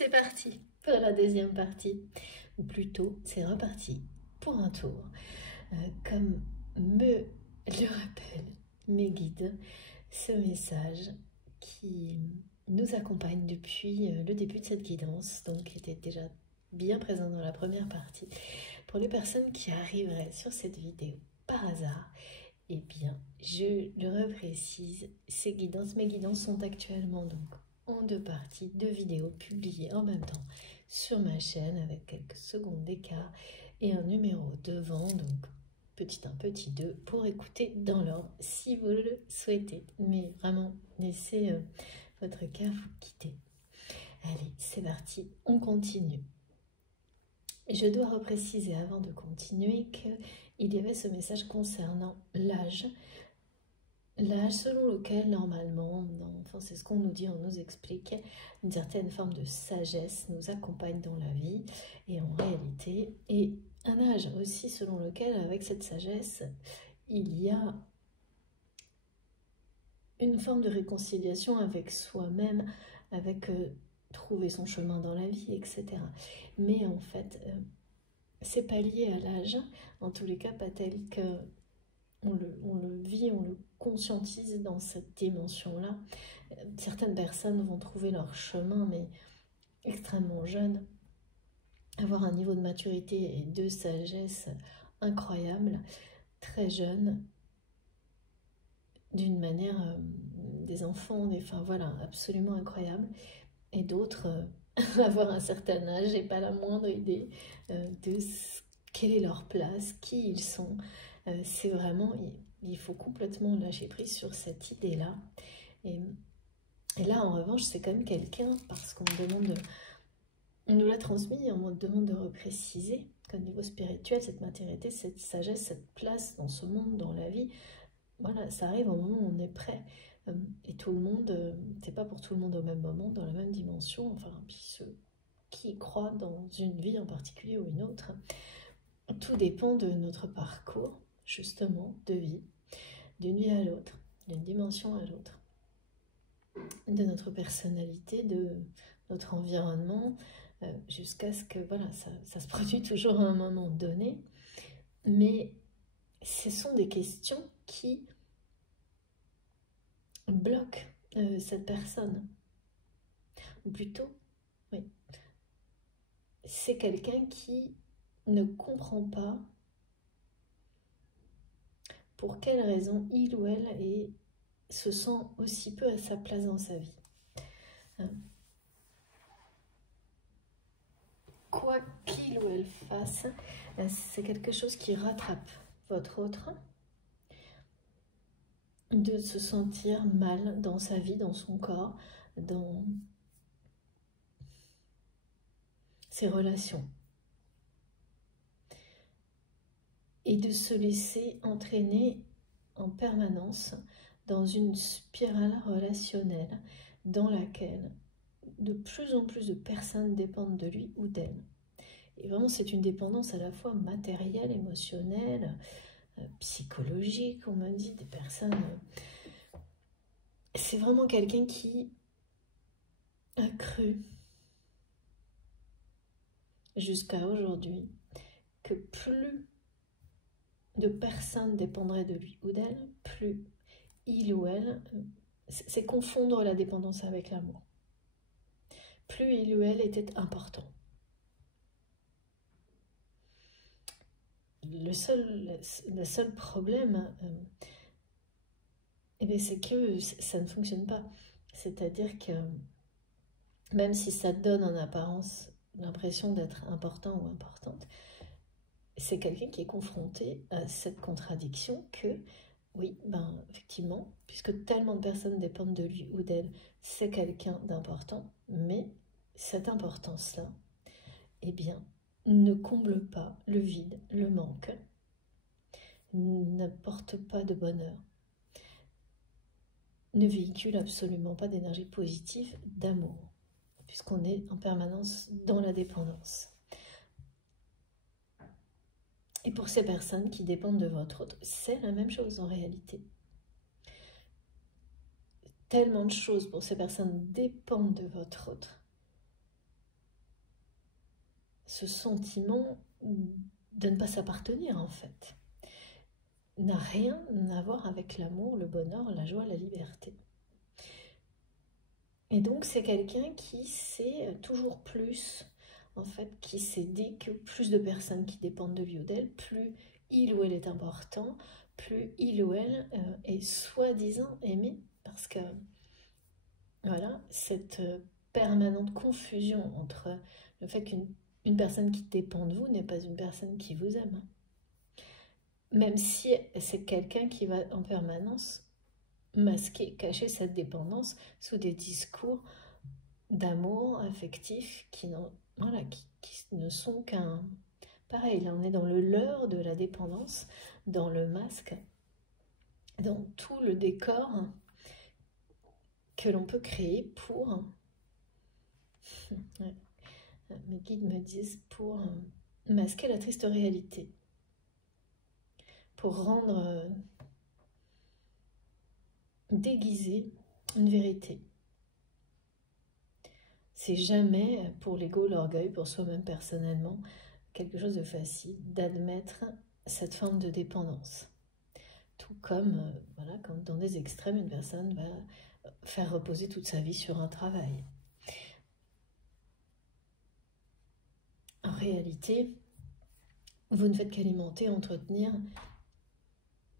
c'est parti pour la deuxième partie, ou plutôt c'est reparti pour un tour. Comme me le rappellent mes guides, ce message qui nous accompagne depuis le début de cette guidance, donc qui était déjà bien présent dans la première partie. Pour les personnes qui arriveraient sur cette vidéo par hasard, eh bien, je le reprécise, mes guidances sont actuellement donc en deux parties, deux vidéos publiées en même temps sur ma chaîne avec quelques secondes d'écart et un numéro devant, donc petit 1, petit 2, pour écouter dans l'ordre si vous le souhaitez. Mais vraiment, laissez votre cœur vous quitter. Allez, c'est parti, on continue. Je dois repréciser avant de continuer qu'il y avait ce message concernant l'âge selon lequel normalement, enfin c'est ce qu'on nous dit, on nous explique, une certaine forme de sagesse nous accompagne dans la vie et en réalité, et un âge aussi selon lequel avec cette sagesse, il y a une forme de réconciliation avec soi-même, avec trouver son chemin dans la vie, etc. Mais en fait, c'est pas lié à l'âge, en tous les cas pas tel que on le vit, on le conscientise dans cette dimension-là. Certaines personnes vont trouver leur chemin, mais extrêmement jeunes, avoir un niveau de maturité et de sagesse incroyable, très jeunes, d'une manière, des enfants, enfin voilà, absolument incroyable. Et d'autres, avoir un certain âge et pas la moindre idée de quelle est leur place, qui ils sont. C'est vraiment, il faut complètement lâcher prise sur cette idée-là. Et là, en revanche, c'est quand même quelqu'un, parce qu'on on nous l'a transmis, on nous demande de repréciser qu'au niveau spirituel, cette maturité, cette sagesse, cette place dans ce monde, dans la vie, voilà, ça arrive au moment où on est prêt. Et tout le monde, c'est pas pour tout le monde au même moment, dans la même dimension, enfin, puis ceux qui croient dans une vie en particulier ou une autre, tout dépend de notre parcours, justement, de vie, d'une vie à l'autre, d'une dimension à l'autre, de notre personnalité, de notre environnement, jusqu'à ce que, voilà, ça se produit toujours à un moment donné, mais ce sont des questions qui bloquent cette personne, ou plutôt, oui, c'est quelqu'un qui ne comprend pas pour quelle raison il ou elle se sent aussi peu à sa place dans sa vie. Quoi qu'il ou elle fasse, c'est quelque chose qui rattrape votre autre, de se sentir mal dans sa vie, dans son corps, dans ses relations. Et de se laisser entraîner en permanence dans une spirale relationnelle dans laquelle de plus en plus de personnes dépendent de lui ou d'elle. Et vraiment, c'est une dépendance à la fois matérielle, émotionnelle, psychologique, on m'a dit, des personnes... C'est vraiment quelqu'un qui a cru, jusqu'à aujourd'hui, que plus de personnes dépendraient de lui ou d'elle, plus il ou elle... C'est confondre la dépendance avec l'amour. Plus il ou elle était important. Le seul problème, c'est que ça ne fonctionne pas. C'est-à-dire que même si ça donne en apparence l'impression d'être important ou importante, c'est quelqu'un qui est confronté à cette contradiction que, oui, effectivement, puisque tellement de personnes dépendent de lui ou d'elle, c'est quelqu'un d'important, mais cette importance-là, eh bien, ne comble pas le vide, le manque, n'apporte pas de bonheur, ne véhicule absolument pas d'énergie positive, d'amour, puisqu'on est en permanence dans la dépendance. Et pour ces personnes qui dépendent de votre autre, c'est la même chose en réalité. Tellement de choses pour ces personnes dépendent de votre autre, ce sentiment de ne pas s'appartenir en fait n'a rien à voir avec l'amour, le bonheur, la joie, la liberté. Et donc c'est quelqu'un qui sait toujours plus, en fait, qui s'est dit que plus de personnes qui dépendent de lui ou d'elle, plus il ou elle est important, plus il ou elle est soi-disant aimé, parce que voilà, cette permanente confusion entre le fait qu'une personne qui dépend de vous n'est pas une personne qui vous aime. Même si c'est quelqu'un qui va en permanence masquer, cacher cette dépendance sous des discours d'amour affectif qui ne sont qu'un... Pareil, là on est dans le leurre de la dépendance, dans le masque, dans tout le décor que l'on peut créer pour... Mes guides me disent pour masquer la triste réalité, pour rendre déguiser une vérité. C'est jamais pour l'ego, l'orgueil, pour soi-même personnellement, quelque chose de facile d'admettre cette forme de dépendance. Tout comme, voilà, comme dans des extrêmes, une personne va faire reposer toute sa vie sur un travail. En réalité, vous ne faites qu'alimenter, entretenir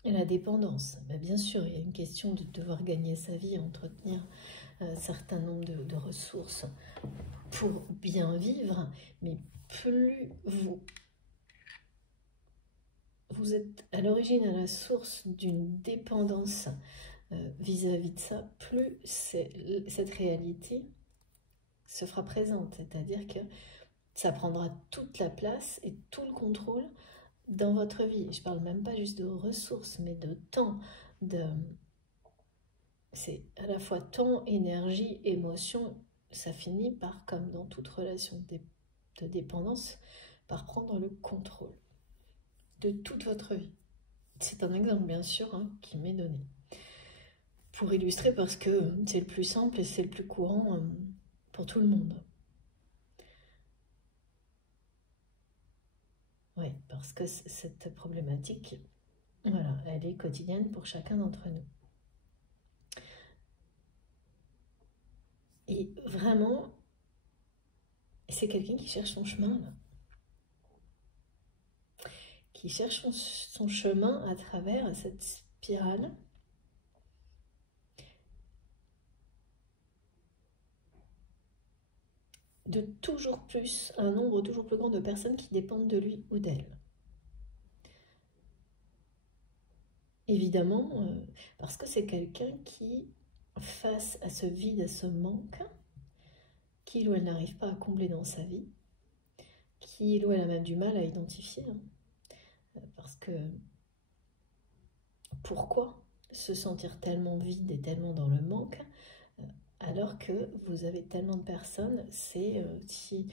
la dépendance. Ben bien sûr, il y a une question de devoir gagner sa vie, entretenir un certain nombre de ressources pour bien vivre, mais plus vous êtes à l'origine, à la source d'une dépendance vis-à-vis de ça, plus cette réalité se fera présente. C'est-à-dire que ça prendra toute la place et tout le contrôle dans votre vie. Je ne parle même pas juste de ressources, mais de temps. C'est à la fois temps, énergie, émotion. Ça finit par, comme dans toute relation de dépendance, par prendre le contrôle de toute votre vie. C'est un exemple, bien sûr, qui m'est donné. Pour illustrer, parce que c'est le plus simple et c'est le plus courant pour tout le monde. Oui, parce que cette problématique, voilà, elle est quotidienne pour chacun d'entre nous. Et vraiment, c'est quelqu'un qui cherche son chemin, là. Qui cherche son chemin à travers cette spirale. De toujours plus, un nombre toujours plus grand de personnes qui dépendent de lui ou d'elle. Évidemment, parce que c'est quelqu'un qui, face à ce vide, à ce manque, qu'il ou elle n'arrive pas à combler dans sa vie, qu'il ou elle a même du mal à identifier, parce que pourquoi se sentir tellement vide et tellement dans le manque, alors que vous avez tellement de personnes, c'est si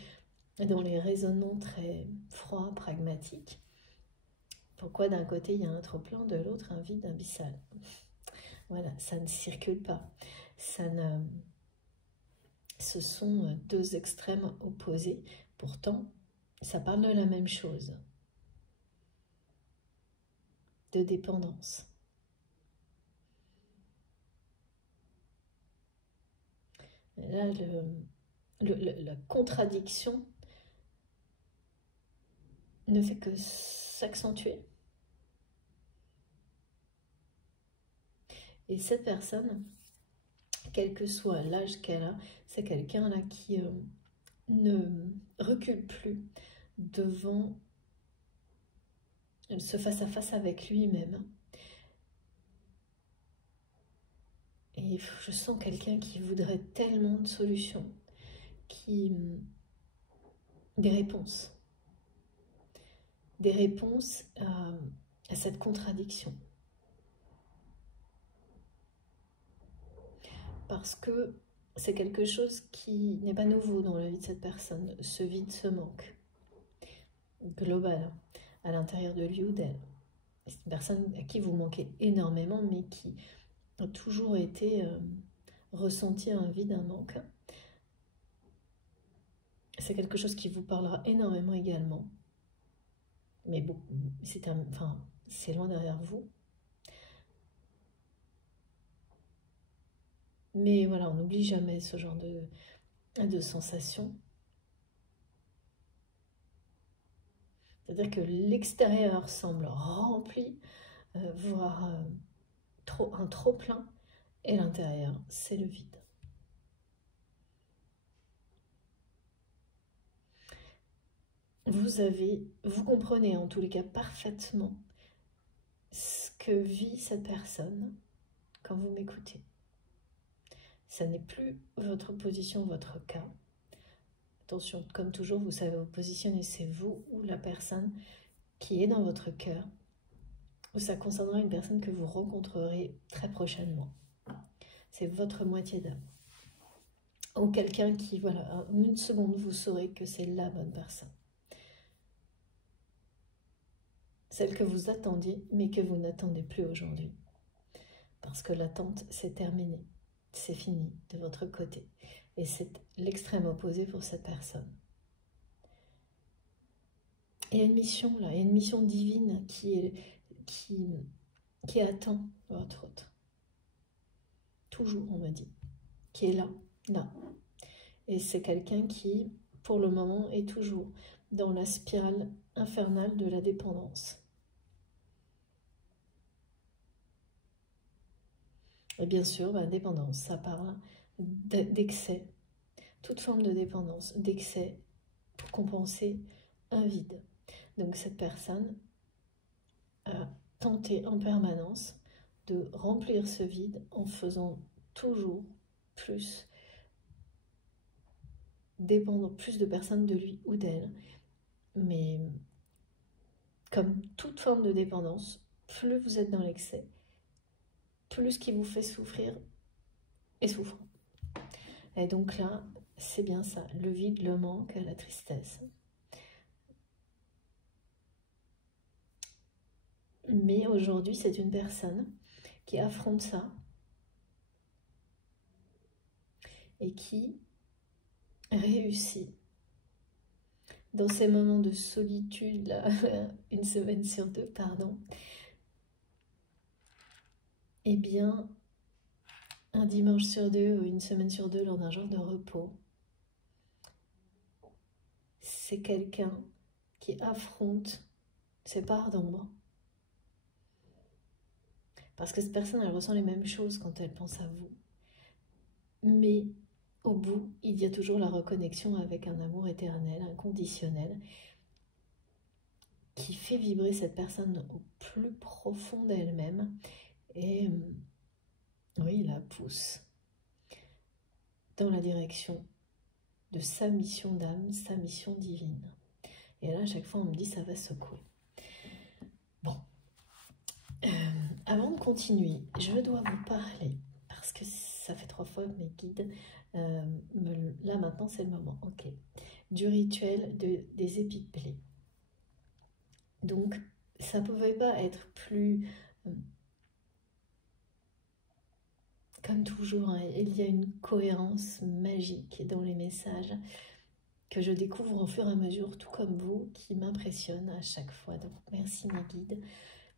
dans les raisonnements très froids, pragmatiques, pourquoi d'un côté il y a un trop-plein, de l'autre un vide abyssal. Voilà, ça ne circule pas. Ce sont deux extrêmes opposés. Pourtant, ça parle de la même chose. De dépendance. Là, la contradiction ne fait que s'accentuer. Et cette personne, quel que soit l'âge qu'elle a, c'est quelqu'un là qui ne recule plus devant ce face-à-face avec lui-même. Et je sens quelqu'un qui voudrait tellement de solutions, des réponses à cette contradiction. Parce que c'est quelque chose qui n'est pas nouveau dans la vie de cette personne, ce vide, ce manque global à l'intérieur de lui ou d'elle. C'est une personne à qui vous manquez énormément, mais qui a toujours été ressenti un vide, un manque. c'est quelque chose qui vous parlera énormément également. Mais bon, c'est loin derrière vous. Mais voilà, on n'oublie jamais ce genre de sensation. C'est-à-dire que l'extérieur semble rempli, voire un trop plein, et l'intérieur, c'est le vide. Vous comprenez en tous les cas parfaitement ce que vit cette personne quand vous m'écoutez. Ça n'est plus votre position, votre cas. Attention, comme toujours, vous savez vous positionner, c'est vous ou la personne qui est dans votre cœur, ou ça concernera une personne que vous rencontrerez très prochainement. C'est votre moitié d'âme. Ou quelqu'un qui, voilà, en une seconde, vous saurez que c'est la bonne personne. Celle que vous attendiez, mais que vous n'attendez plus aujourd'hui. Parce que l'attente, c'est terminé. C'est fini de votre côté. Et c'est l'extrême opposé pour cette personne. Il y a une mission là, il y a une mission divine qui attend votre autre. Toujours, on me dit. Qui est là, là. Et c'est quelqu'un qui, pour le moment, est toujours dans la spirale infernale de la dépendance. Et bien sûr, dépendance, ça parle d'excès, toute forme de dépendance, d'excès pour compenser un vide. Donc cette personne a tenté en permanence de remplir ce vide en faisant toujours plus dépendre plus de personnes de lui ou d'elle. Mais comme toute forme de dépendance, plus vous êtes dans l'excès, plus ce qui vous fait souffrir est souffrant. Et donc là, c'est bien ça, le vide, le manque, la tristesse. Mais aujourd'hui, c'est une personne qui affronte ça et qui réussit dans ces moments de solitude, là, une semaine sur deux, pardon, eh bien, un dimanche sur deux ou une semaine sur deux lors d'un jour de repos, c'est quelqu'un qui affronte ses parts d'ombre. Parce que cette personne, elle ressent les mêmes choses quand elle pense à vous. Mais au bout, il y a toujours la reconnexion avec un amour éternel, inconditionnel, qui fait vibrer cette personne au plus profond d'elle-même et, oui, la pousse dans la direction de sa mission d'âme, sa mission divine. Et là, à chaque fois, on me dit, ça va secouer. Bon. Avant de continuer, je dois vous parler, parce que ça fait 3 fois mes guides, là maintenant c'est le moment, ok, du rituel des épis de blé. Donc, ça ne pouvait pas être plus... comme toujours, hein, il y a une cohérence magique dans les messages que je découvre au fur et à mesure, tout comme vous, qui m'impressionne à chaque fois. Donc, merci mes guides,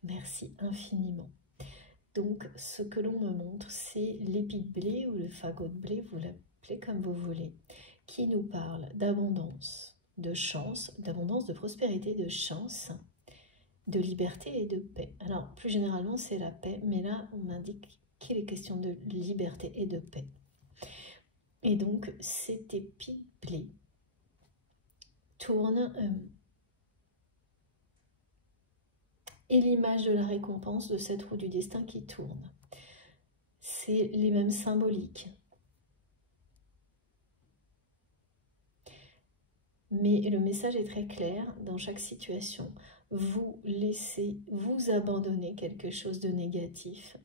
merci infiniment. Donc, ce que l'on me montre, c'est l'épi de blé ou le fagot de blé, vous l'appelez comme vous voulez, qui nous parle d'abondance, de chance, d'abondance, de prospérité, de chance, de liberté et de paix. Alors, plus généralement, c'est la paix, mais là, on m'indique qu'il est question de liberté et de paix. Et donc, cet épi de blé tourne... et l'image de la récompense de cette roue du destin qui tourne. C'est les mêmes symboliques. Mais le message est très clair dans chaque situation. Vous laissez vous abandonner quelque chose de négatif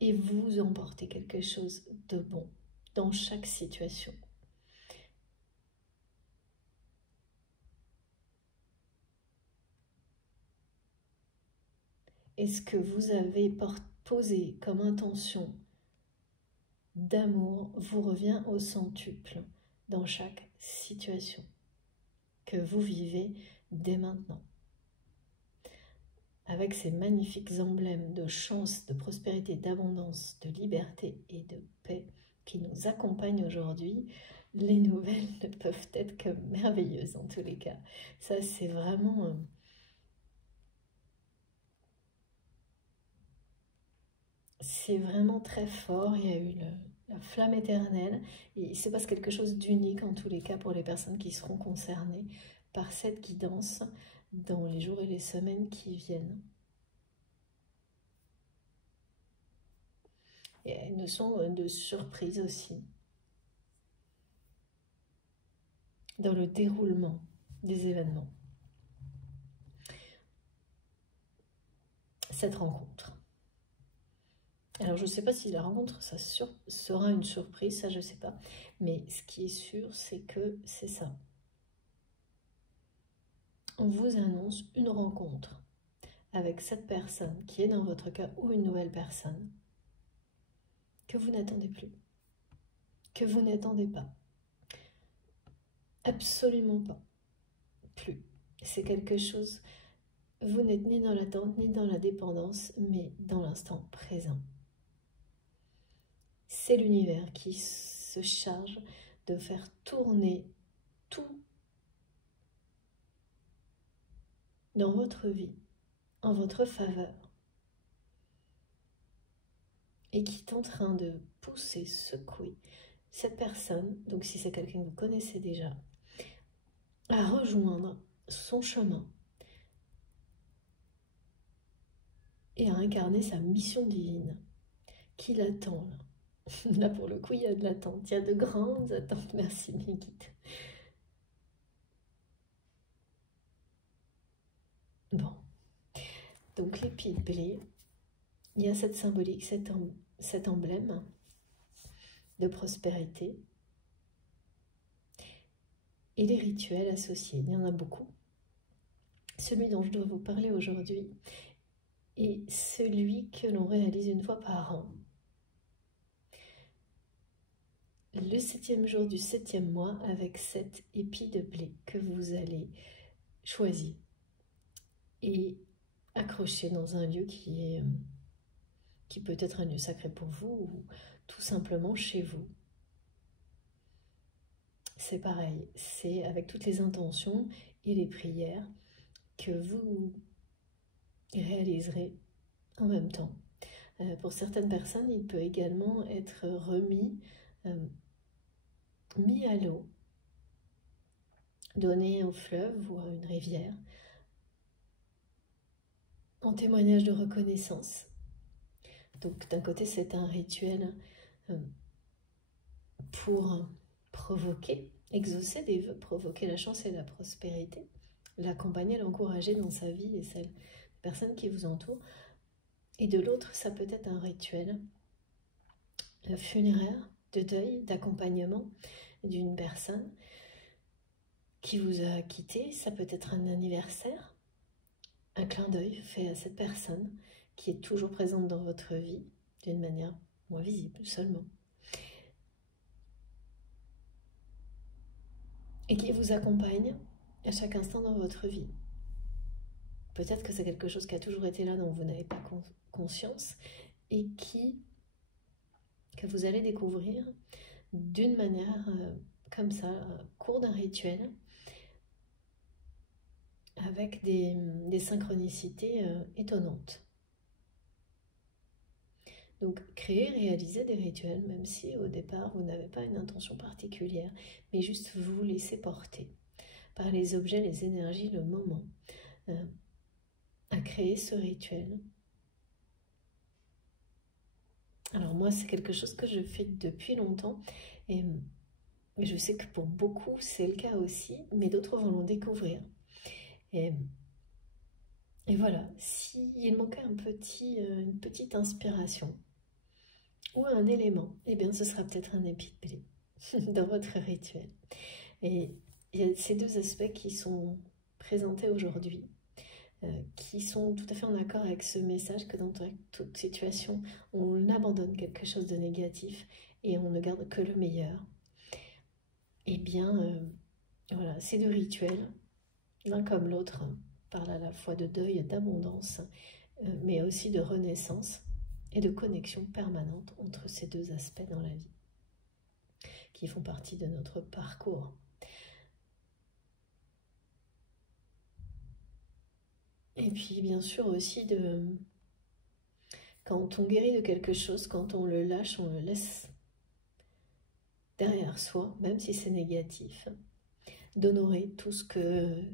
et vous emportez quelque chose de bon dans chaque situation. Et ce que vous avez posé comme intention d'amour vous revient au centuple dans chaque situation que vous vivez dès maintenant. Avec ces magnifiques emblèmes de chance, de prospérité, d'abondance, de liberté et de paix qui nous accompagnent aujourd'hui, les nouvelles ne peuvent être que merveilleuses en tous les cas. Ça, c'est vraiment... c'est vraiment très fort. Il y a eu la flamme éternelle et il se passe quelque chose d'unique en tous les cas pour les personnes qui seront concernées par cette guidance dans les jours et les semaines qui viennent. Et une notion de surprise aussi dans le déroulement des événements. Cette rencontre. Alors je ne sais pas si la rencontre ça sera une surprise, ça je ne sais pas. Mais ce qui est sûr, c'est que c'est ça. On vous annonce une rencontre avec cette personne qui est dans votre cas ou une nouvelle personne que vous n'attendez plus, que vous n'attendez pas. Absolument pas. Plus. C'est quelque chose, vous n'êtes ni dans l'attente, ni dans la dépendance, mais dans l'instant présent. C'est l'univers qui se charge de faire tourner tout dans votre vie, en votre faveur, et qui est en train de pousser, secouer cette personne, donc si c'est quelqu'un que vous connaissez déjà, à rejoindre son chemin et à incarner sa mission divine qui l'attend là. Là pour le coup il y a de l'attente, il y a de grandes attentes, merci mes guides. Bon, donc l'épi de blé, il y a cette symbolique, cet emblème de prospérité et les rituels associés, il y en a beaucoup. Celui dont je dois vous parler aujourd'hui est celui que l'on réalise une fois par an. Le 7e jour du 7e mois avec 7 épis de blé que vous allez choisir et accrocher dans un lieu qui peut être un lieu sacré pour vous ou tout simplement chez vous. C'est pareil, c'est avec toutes les intentions et les prières que vous réaliserez en même temps. Pour certaines personnes, il peut également être mis à l'eau, donné au fleuve ou à une rivière, en témoignage de reconnaissance. Donc d'un côté, c'est un rituel pour provoquer, exaucer des vœux, provoquer la chance et la prospérité, l'accompagner, l'encourager dans sa vie et celle des personnes qui vous entourent. Et de l'autre, ça peut être un rituel funéraire, de deuil, d'accompagnement d'une personne qui vous a quitté. Ça peut être un anniversaire, un clin d'œil fait à cette personne qui est toujours présente dans votre vie d'une manière moins visible seulement. Et qui vous accompagne à chaque instant dans votre vie. Peut-être que c'est quelque chose qui a toujours été là dont vous n'avez pas conscience et que vous allez découvrir d'une manière comme ça, au cours d'un rituel, avec des synchronicités étonnantes. Donc, créer, réaliser des rituels, même si au départ vous n'avez pas une intention particulière, mais juste vous laisser porter par les objets, les énergies, le moment, à créer ce rituel. Alors moi, c'est quelque chose que je fais depuis longtemps et je sais que pour beaucoup, c'est le cas aussi, mais d'autres vont l'en découvrir. Et voilà, s'il manquait une petite inspiration ou un élément, eh bien ce sera peut-être un épi de blé dans votre rituel. Et il y a ces deux aspects qui sont présentés aujourd'hui, qui sont tout à fait en accord avec ce message que dans toute situation, on abandonne quelque chose de négatif et on ne garde que le meilleur. eh bien, voilà, ces deux rituels, l'un comme l'autre, parlent à la fois de deuil et d'abondance, mais aussi de renaissance et de connexion permanente entre ces deux aspects dans la vie, qui font partie de notre parcours. Et puis bien sûr aussi quand on guérit de quelque chose, quand on le lâche, on le laisse derrière soi, même si c'est négatif, d'honorer tout ce que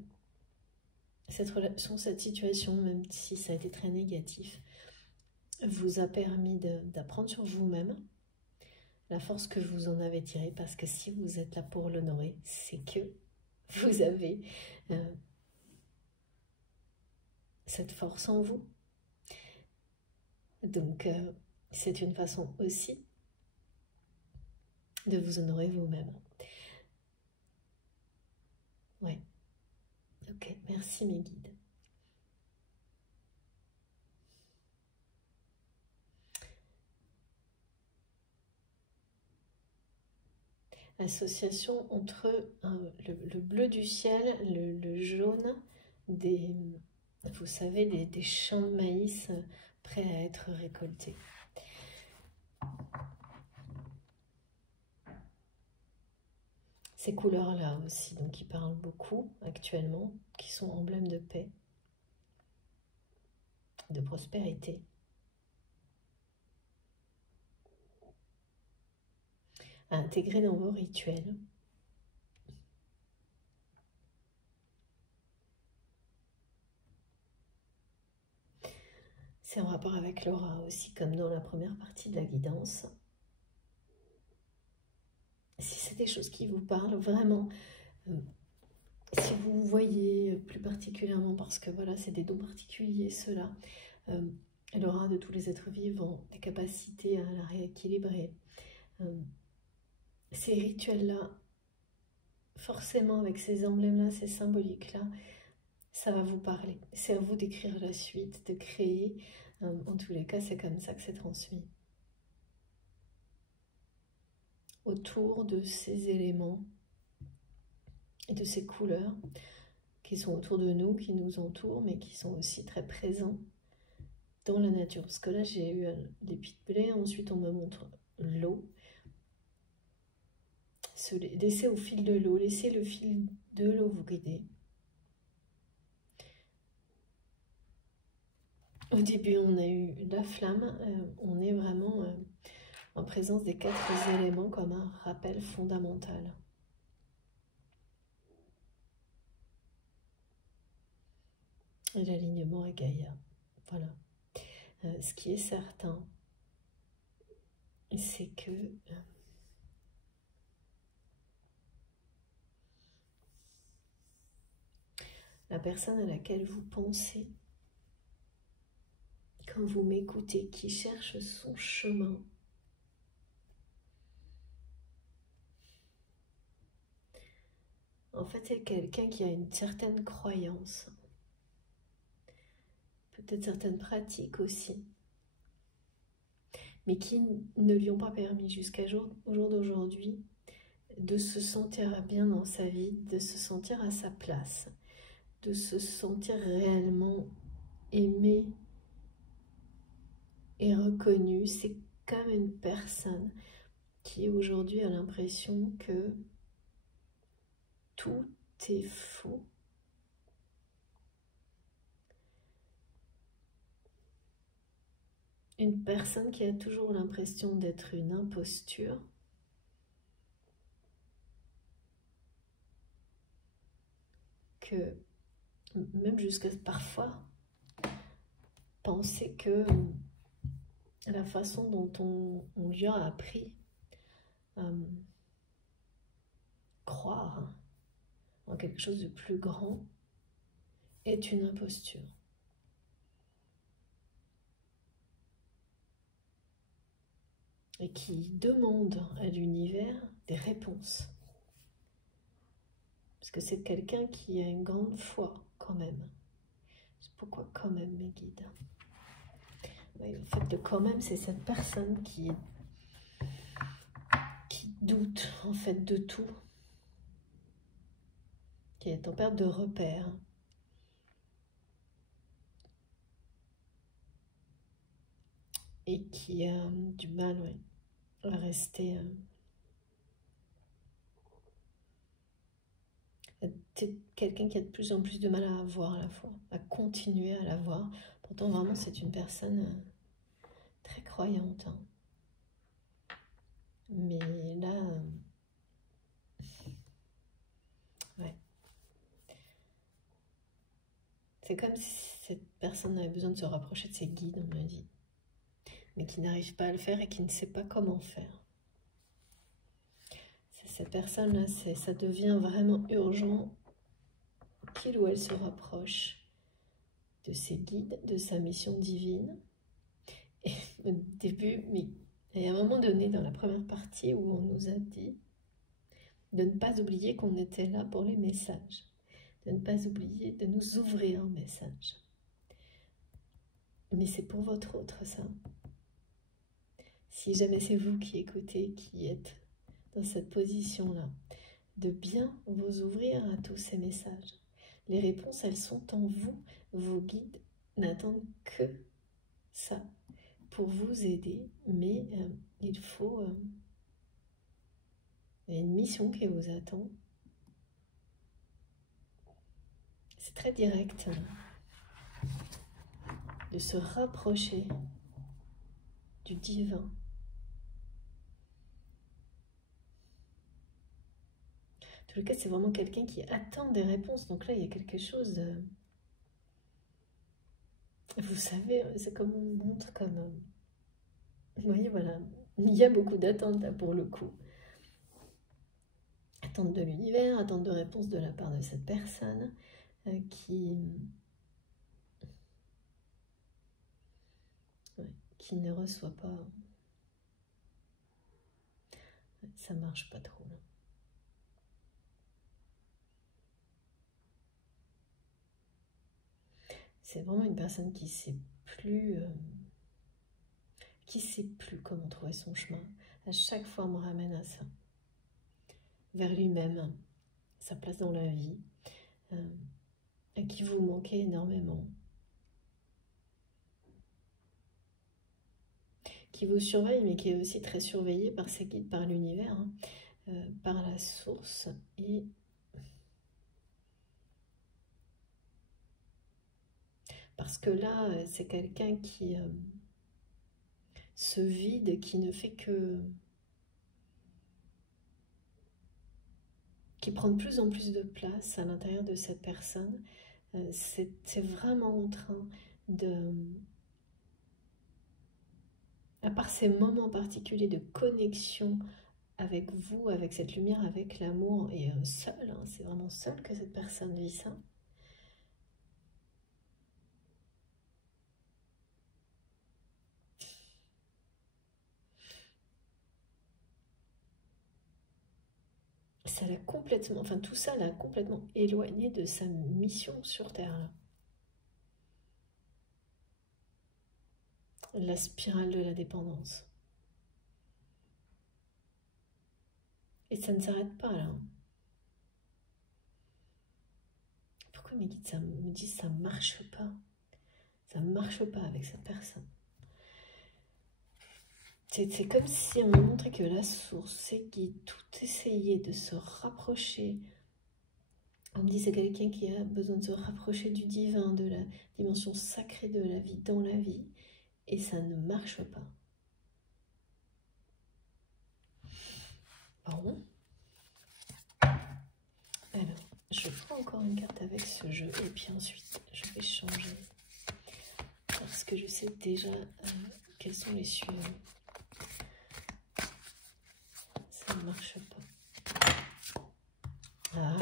cette relation, cette situation, même si ça a été très négatif, vous a permis d'apprendre sur vous-même, la force que vous en avez tirée, parce que si vous êtes là pour l'honorer, c'est que vous avez cette force en vous. Donc, c'est une façon aussi de vous honorer vous-même. Ouais. Ok, merci mes guides. Association entre le bleu du ciel, le jaune vous savez, des champs de maïs prêts à être récoltés. Ces couleurs-là aussi, donc qui parlent beaucoup actuellement, qui sont emblèmes de paix, de prospérité. À intégrer dans vos rituels. C'est en rapport avec l'aura aussi, comme dans la première partie de la guidance. Si c'est des choses qui vous parlent, vraiment, si vous voyez plus particulièrement, parce que voilà, c'est des dons particuliers, ceux-là, l'aura de tous les êtres vivants, des capacités à la rééquilibrer. Ces rituels-là, forcément avec ces emblèmes-là, ces symboliques-là, ça va vous parler. C'est à vous d'écrire la suite, de créer. En tous les cas, c'est comme ça que c'est transmis. Autour de ces éléments et de ces couleurs qui sont autour de nous, qui nous entourent, mais qui sont aussi très présents dans la nature. Parce que là, j'ai eu l'épi de blé, ensuite on me montre l'eau. Laissez au fil de l'eau, laissez le fil de l'eau vous guider. Au début, on a eu la flamme, on est vraiment en présence des 4 éléments comme un rappel fondamental. Et l'alignement à Gaïa. Voilà. Ce qui est certain, c'est que la personne à laquelle vous pensez, quand vous m'écoutez, qui cherche son chemin, en fait, c'est quelqu'un qui a une certaine croyance, peut-être certaines pratiques aussi, mais qui ne lui ont pas permis jusqu'à jour d'aujourd'hui de se sentir bien dans sa vie, de se sentir à sa place, de se sentir réellement aimé et reconnu. C'est comme une personne qui aujourd'hui a l'impression que tout est faux. Une personne qui a toujours l'impression d'être une imposture. Que même jusqu'à parfois penser que la façon dont on lui a appris croire en quelque chose de plus grand est une imposture. Et qui demande à l'univers des réponses. Parce que c'est quelqu'un qui a une grande foi quand même. C'est pourquoi quand même mes guides. Oui, en fait, le quand même, c'est cette personne qui doute en fait de tout. qui est en perte de repère. Et qui a du mal, ouais, à rester... quelqu'un qui a de plus en plus de mal à avoir à la fois, à continuer à la voir. Pourtant, vraiment, c'est une personne très croyante. Hein. Mais là... ouais. C'est comme si cette personne avait besoin de se rapprocher de ses guides, on me dit. Mais qui n'arrive pas à le faire et qui ne sait pas comment faire. Cette personne-là, ça devient vraiment urgent qu'il ou elle se rapproche de ses guides, de sa mission divine. Et au début, mais il y a un moment donné dans la première partie où on nous a dit de ne pas oublier qu'on était là pour les messages, de ne pas oublier de nous ouvrir un message. Mais c'est pour votre autre, ça. Si jamais c'est vous qui écoutez, qui êtes dans cette position-là, de bien vous ouvrir à tous ces messages. Les réponses, elles sont en vous. Vos guides n'attendent que ça pour vous aider, mais il faut... il y a une mission qui vous attend. C'est très direct de se rapprocher du divin. En tout cas, c'est vraiment quelqu'un qui attend des réponses. Donc là, il y a quelque chose de... Vous savez, c'est comme on montre comme... Vous voyez, voilà, il y a beaucoup d'attentes là pour le coup. Attente de l'univers, attente de réponse de la part de cette personne qui ne reçoit pas. Ça marche pas trop. Là. C'est vraiment une personne qui sait plus comment trouver son chemin. À chaque fois, on me ramène à ça, vers lui-même, sa place dans la vie, à qui vous manquez énormément, qui vous surveille, mais qui est aussi très surveillé par ses guides, par l'univers, hein, par la source, et parce que là, c'est quelqu'un qui se vide, qui ne fait que... qui prend de plus en plus de place à l'intérieur de cette personne. C'est vraiment en train de... À part ces moments particuliers de connexion avec vous, avec cette lumière, avec l'amour, et seul, hein, c'est vraiment seul que cette personne vit ça. Ça l'a complètement, enfin tout ça l'a complètement éloigné de sa mission sur Terre. Là. La spirale de la dépendance. Et ça ne s'arrête pas là. Pourquoi mes guides me disent ça marche pas? Ça ne marche pas avec cette personne. C'est comme si on me montrait que la source, ses guides, tout essayait de se rapprocher. On me dit c'est quelqu'un qui a besoin de se rapprocher du divin, de la dimension sacrée de la vie dans la vie, et ça ne marche pas. Bon. Alors, je prends encore une carte avec ce jeu, et puis ensuite, je vais changer. Parce que je sais déjà quels sont les suivants. Ça ne marche pas. Ah.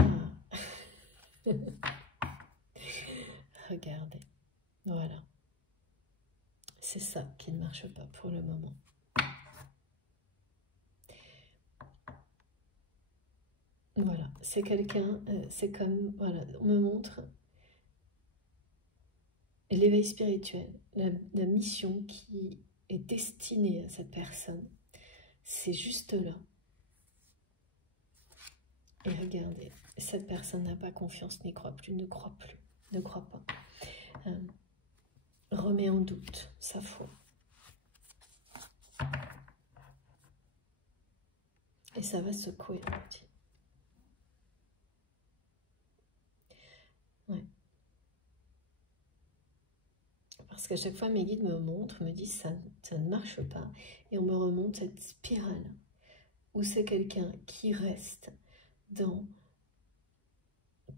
Regardez. Voilà. C'est ça qui ne marche pas pour le moment. Voilà. C'est quelqu'un, c'est comme, voilà, on me montre l'éveil spirituel, la mission qui est destinée à cette personne. C'est juste là. Et regardez, cette personne n'a pas confiance, n'y croit plus, ne croit pas. Remet en doute sa foi. Et ça va secouer un petit. Ouais. Parce qu'à chaque fois, mes guides me montrent, me disent ça ne marche pas. Et on me remonte cette spirale où c'est quelqu'un qui reste dans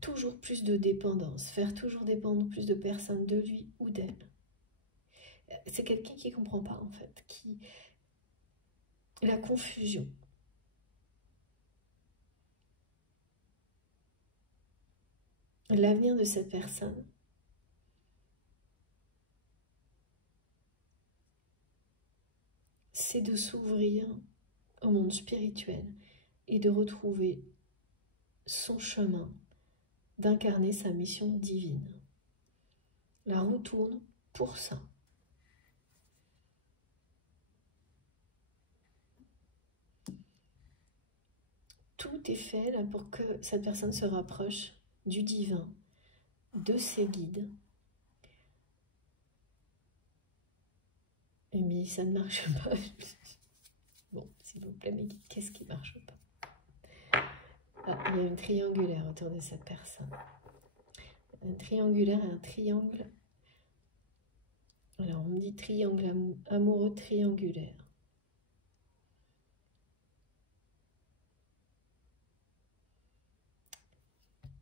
toujours plus de dépendance, faire toujours dépendre plus de personnes de lui ou d'elle. C'est quelqu'un qui ne comprend pas en fait, la confusion. L'avenir de cette personne, c'est de s'ouvrir au monde spirituel et de retrouver son chemin, d'incarner sa mission divine. La roue tourne pour ça. Tout est fait là pour que cette personne se rapproche du divin, de ses guides. Mais ça ne marche pas. Bon, s'il vous plaît, mes guides, qu'est-ce qui ne marche pas? Ah, il y a une triangulaire autour de cette personne. Un triangulaire et un triangle. Alors, on me dit triangle amoureux triangulaire.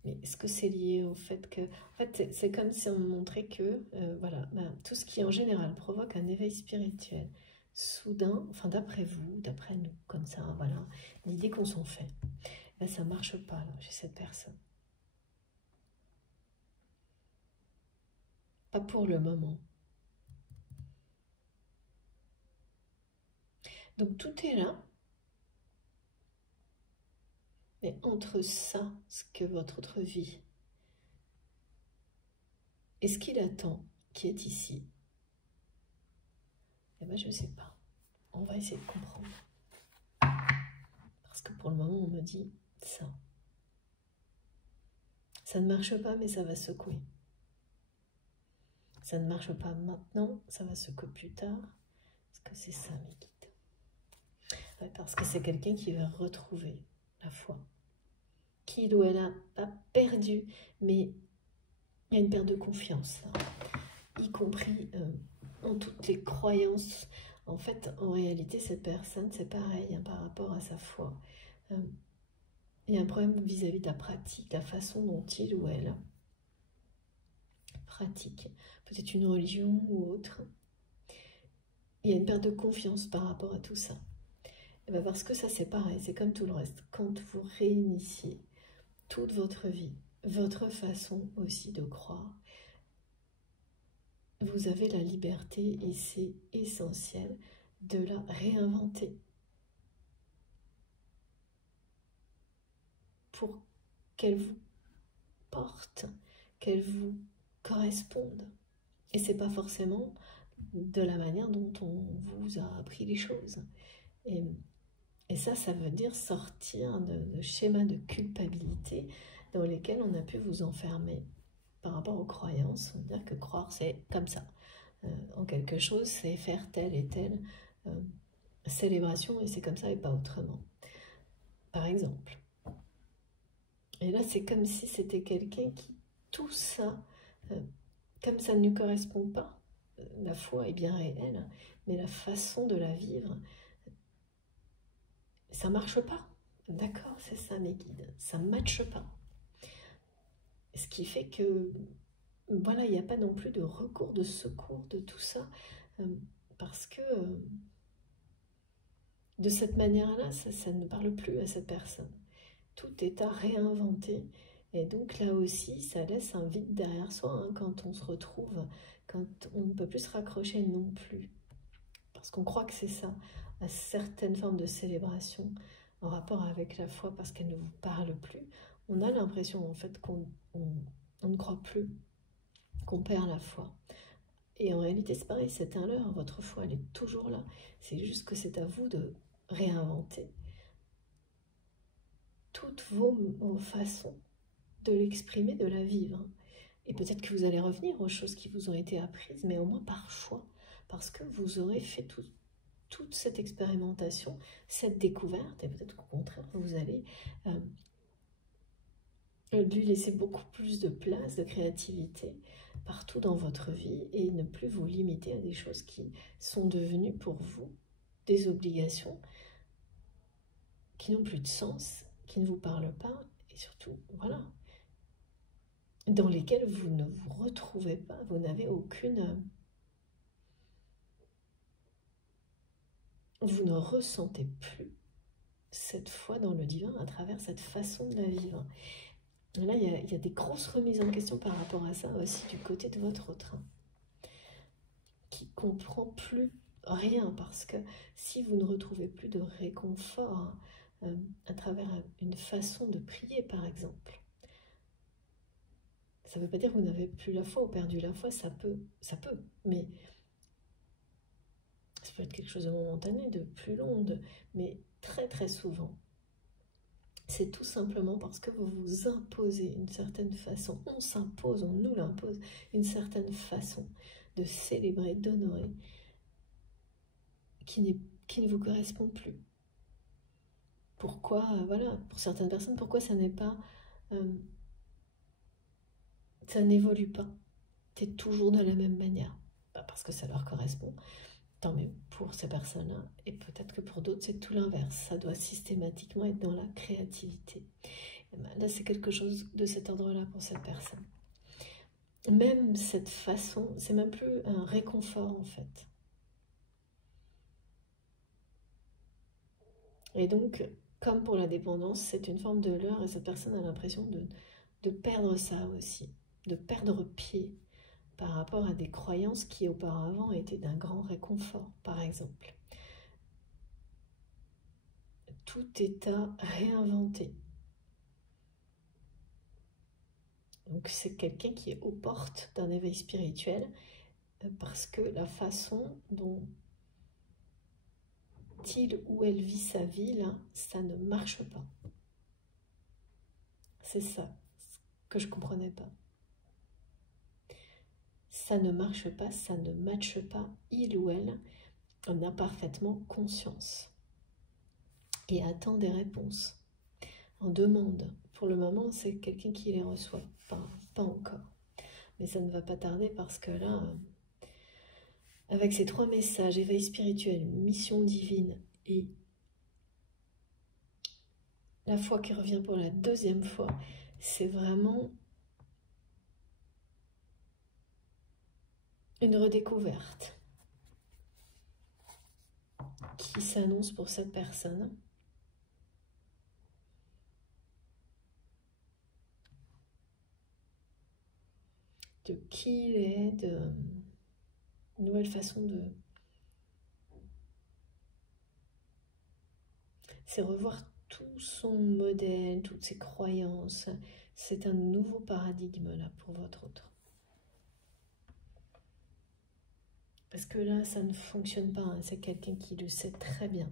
Mais est-ce que c'est lié au fait que... En fait, c'est comme si on me montrait que, voilà, tout ce qui en général provoque un éveil spirituel, soudain, enfin d'après vous, d'après nous, comme ça, voilà, l'idée qu'on s'en fait, ben, ça ne marche pas là, chez cette personne. Pas pour le moment. Donc tout est là. Mais entre ça, ce que votre autre vie, et ce qu'il attend, qui est ici, eh ben je ne sais pas. On va essayer de comprendre. Parce que pour le moment, on me dit ça. Ça ne marche pas, mais ça va secouer. Ça ne marche pas maintenant, ça va secouer plus tard. Parce que c'est ça, mes guides. Ouais, parce que c'est quelqu'un qui va retrouver la foi. Qu'il ou elle a pas perdu, mais il y a une perte de confiance, là. Y compris en toutes les croyances. En fait, en réalité, cette personne, c'est pareil hein, par rapport à sa foi. Il y a un problème vis-à-vis de la pratique, la façon dont il ou elle pratique. Peut-être une religion ou autre. Il y a une perte de confiance par rapport à tout ça. Et bien parce que ça, c'est pareil, c'est comme tout le reste. Quand vous réinitiez toute votre vie, votre façon aussi de croire, vous avez la liberté, et c'est essentiel, de la réinventer pour qu'elle vous porte, qu'elle vous corresponde. Et c'est pas forcément de la manière dont on vous a appris les choses. Et ça veut dire sortir de schémas de culpabilité dans lesquels on a pu vous enfermer par rapport aux croyances. On veut dire que croire, c'est comme ça. En quelque chose, c'est faire telle et telle célébration, et c'est comme ça et pas autrement. Par exemple. Et là, c'est comme si c'était quelqu'un qui, tout ça, comme ça ne lui correspond pas, la foi est bien réelle, mais la façon de la vivre, ça ne marche pas. D'accord, c'est ça mes guides, ça ne matche pas. Ce qui fait que, voilà, il n'y a pas non plus de recours, de secours, de tout ça, parce que de cette manière-là, ça ne parle plus à cette personne. Tout est à réinventer. Et donc là aussi, ça laisse un vide derrière soi hein, quand on se retrouve, quand on ne peut plus se raccrocher non plus. Parce qu'on croit que c'est ça, à certaines formes de célébration en rapport avec la foi, parce qu'elle ne vous parle plus. On a l'impression en fait qu'on ne croit plus, qu'on perd la foi. Et en réalité, c'est pareil, c'est un leurre, votre foi, elle est toujours là. C'est juste que c'est à vous de réinventer toutes vos façons de l'exprimer, de la vivre. Et peut-être que vous allez revenir aux choses qui vous ont été apprises, mais au moins par choix, parce que vous aurez fait toute cette expérimentation, cette découverte, et peut-être qu'au contraire, vous allez lui laisser beaucoup plus de place, de créativité partout dans votre vie et ne plus vous limiter à des choses qui sont devenues pour vous des obligations qui n'ont plus de sens, qui ne vous parlent pas et surtout, voilà, dans lesquelles vous ne vous retrouvez pas, vous n'avez aucune... Vous ne ressentez plus cette foi dans le divin à travers cette façon de la vivre. Là, il y a des grosses remises en question par rapport à ça aussi du côté de votre autre, qui comprend plus rien, parce que si vous ne retrouvez plus de réconfort à travers une façon de prier, par exemple, ça ne veut pas dire que vous n'avez plus la foi ou perdu la foi, ça peut, mais ça peut être quelque chose de momentané, de plus long, mais très très souvent, c'est tout simplement parce que vous vous imposez une certaine façon, on s'impose, on nous l'impose, une certaine façon de célébrer, d'honorer, qui ne vous correspond plus. Pourquoi, voilà, pour certaines personnes, pourquoi ça n'est pas, ça n'évolue pas, c'est toujours de la même manière, parce que ça leur correspond. Tant mieux pour ces personnes-là, et peut-être que pour d'autres, c'est tout l'inverse. Ça doit systématiquement être dans la créativité. Et ben là, c'est quelque chose de cet ordre-là pour cette personne. Même cette façon, c'est même plus un réconfort, en fait. Et donc, comme pour la dépendance, c'est une forme de leurre, et cette personne a l'impression de perdre ça aussi, de perdre pied par rapport à des croyances qui auparavant étaient d'un grand réconfort, par exemple. Tout est à réinventer. Donc c'est quelqu'un qui est aux portes d'un éveil spirituel, parce que la façon dont il ou elle vit sa vie, là, ça ne marche pas. C'est ça que je ne comprenais pas. Ça ne marche pas, ça ne matche pas. Il ou elle en a parfaitement conscience et attend des réponses, en demande. Pour le moment, c'est quelqu'un qui les reçoit, pas encore. Mais ça ne va pas tarder, parce que là, avec ces 3 messages, éveil spirituel, mission divine et la foi qui revient pour la 2e fois, c'est vraiment une redécouverte qui s'annonce pour cette personne. De qui il est, de nouvelle façon de... C'est revoir tout son modèle, toutes ses croyances. C'est un nouveau paradigme là pour votre autre. Parce que là, ça ne fonctionne pas, hein. C'est quelqu'un qui le sait très bien,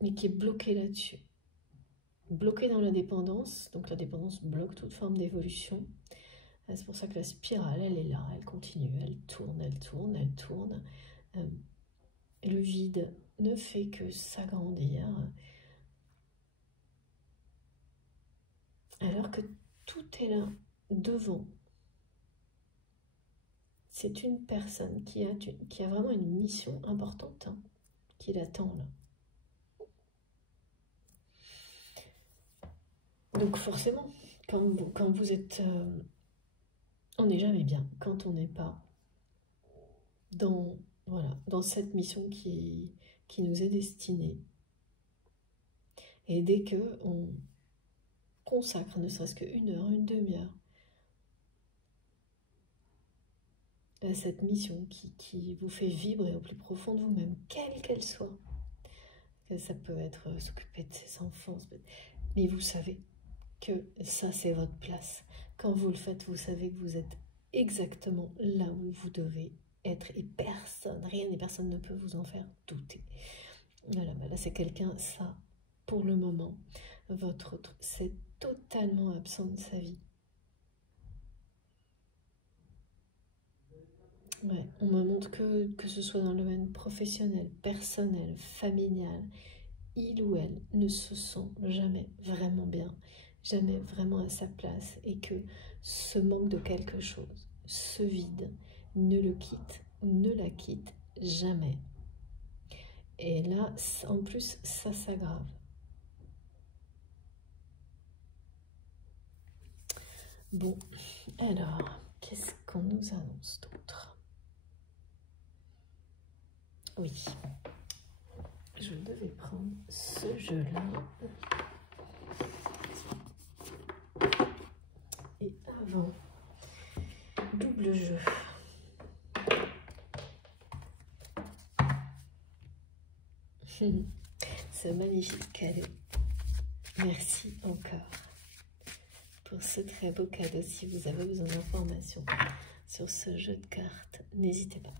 mais qui est bloqué là-dessus. Bloqué dans la dépendance, donc la dépendance bloque toute forme d'évolution. C'est pour ça que la spirale, elle est là, elle continue, elle tourne, elle tourne, elle tourne. Le vide ne fait que s'agrandir, alors que tout est là, devant. C'est une personne qui a vraiment une mission importante, hein, qui l'attend là. Donc forcément, quand vous êtes... on n'est jamais bien quand on n'est pas dans, voilà, dans cette mission qui nous est destinée. Et dès qu'on consacre ne serait-ce qu'une heure, une demi-heure à cette mission qui vous fait vibrer au plus profond de vous-même, quelle qu'elle soit, ça peut être s'occuper de ses enfants, mais vous savez que ça, c'est votre place. Quand vous le faites, vous savez que vous êtes exactement là où vous devez être, et personne, rien et personne ne peut vous en faire douter. Voilà, bah là c'est quelqu'un, ça, pour le moment, votre autre, c'est totalement absent de sa vie. Ouais, on me montre que ce soit dans le domaine professionnel, personnel, familial, il ou elle ne se sent jamais vraiment bien, jamais vraiment à sa place et que ce manque de quelque chose, ce vide, ne le quitte ou ne la quitte jamais. Et là, en plus, ça s'aggrave. Bon, alors, qu'est-ce qu'on nous annonce d'autre? Oui, je devais prendre ce jeu-là. Et avant, double jeu. Ce magnifique cadeau. Merci encore pour ce très beau cadeau. Si vous avez besoin d'informations sur ce jeu de cartes, n'hésitez pas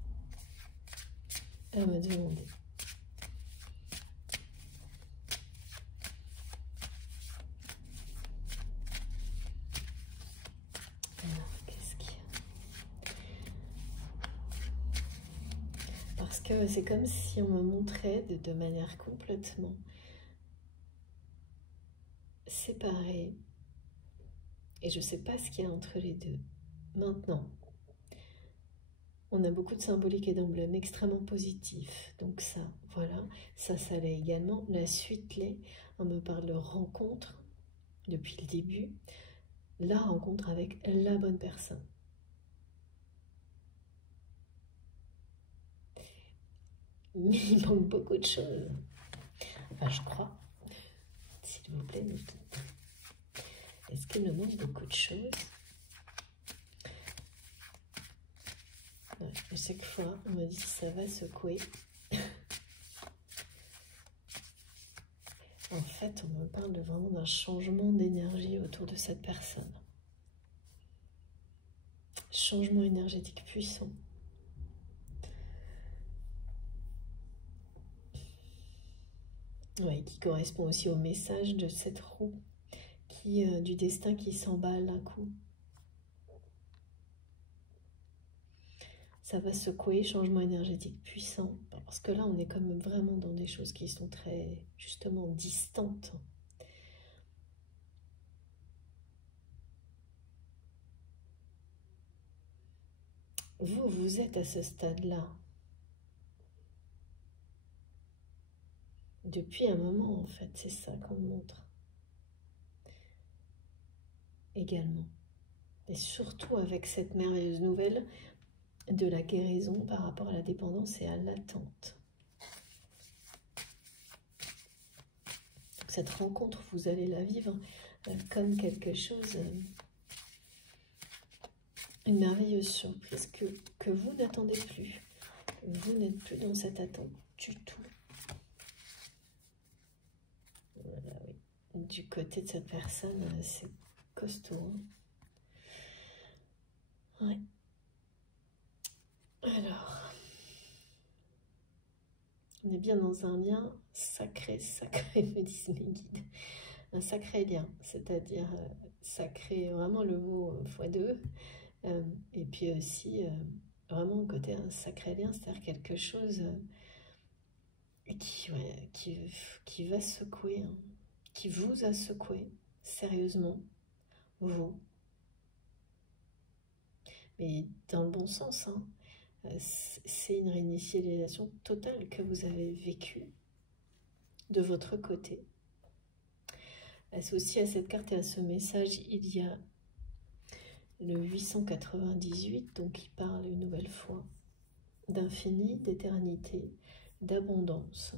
à me demander. Alors, qu'est-ce qu'il y a? Parce que c'est comme si on me montrait de manière complètement séparée. Et je ne sais pas ce qu'il y a entre les deux. Maintenant, on a beaucoup de symboliques et d'emblèmes extrêmement positifs. Donc ça, voilà, ça l'est également. La suite l'est. On me parle de rencontre depuis le début. La rencontre avec la bonne personne. Mais il manque beaucoup de choses. Enfin, je crois. S'il vous plaît, est-ce qu'il me manque beaucoup de choses? Ouais, à chaque fois, on me dit que ça va secouer. En fait, on me parle vraiment d'un changement d'énergie autour de cette personne. Changement énergétique puissant. Oui, qui correspond aussi au message de cette roue du destin qui s'emballe d'un coup. Ça va secouer, changement énergétique puissant. Parce que là, on est quand même vraiment dans des choses qui sont très, justement, distantes. Vous êtes à ce stade-là. Depuis un moment, en fait, c'est ça qu'on me montre. Également. Et surtout avec cette merveilleuse nouvelle de la guérison par rapport à la dépendance et à l'attente. Cette rencontre, vous allez la vivre comme quelque chose, une merveilleuse surprise que vous n'attendez plus. Vous n'êtes plus dans cette attente du tout. Voilà, oui. Du côté de cette personne, c'est costaud. Hein. Ouais. Alors, on est bien dans un lien sacré, me disent mes guides. Un sacré lien, c'est-à-dire sacré, vraiment le mot x2. Et puis aussi, vraiment côté un sacré lien, c'est-à-dire quelque chose qui va secouer, hein, qui vous a secoué, sérieusement, vous. Mais dans le bon sens, hein, c'est une réinitialisation totale que vous avez vécue de votre côté. Associé à cette carte et à ce message, il y a le 898, donc qui parle une nouvelle fois d'infini, d'éternité, d'abondance.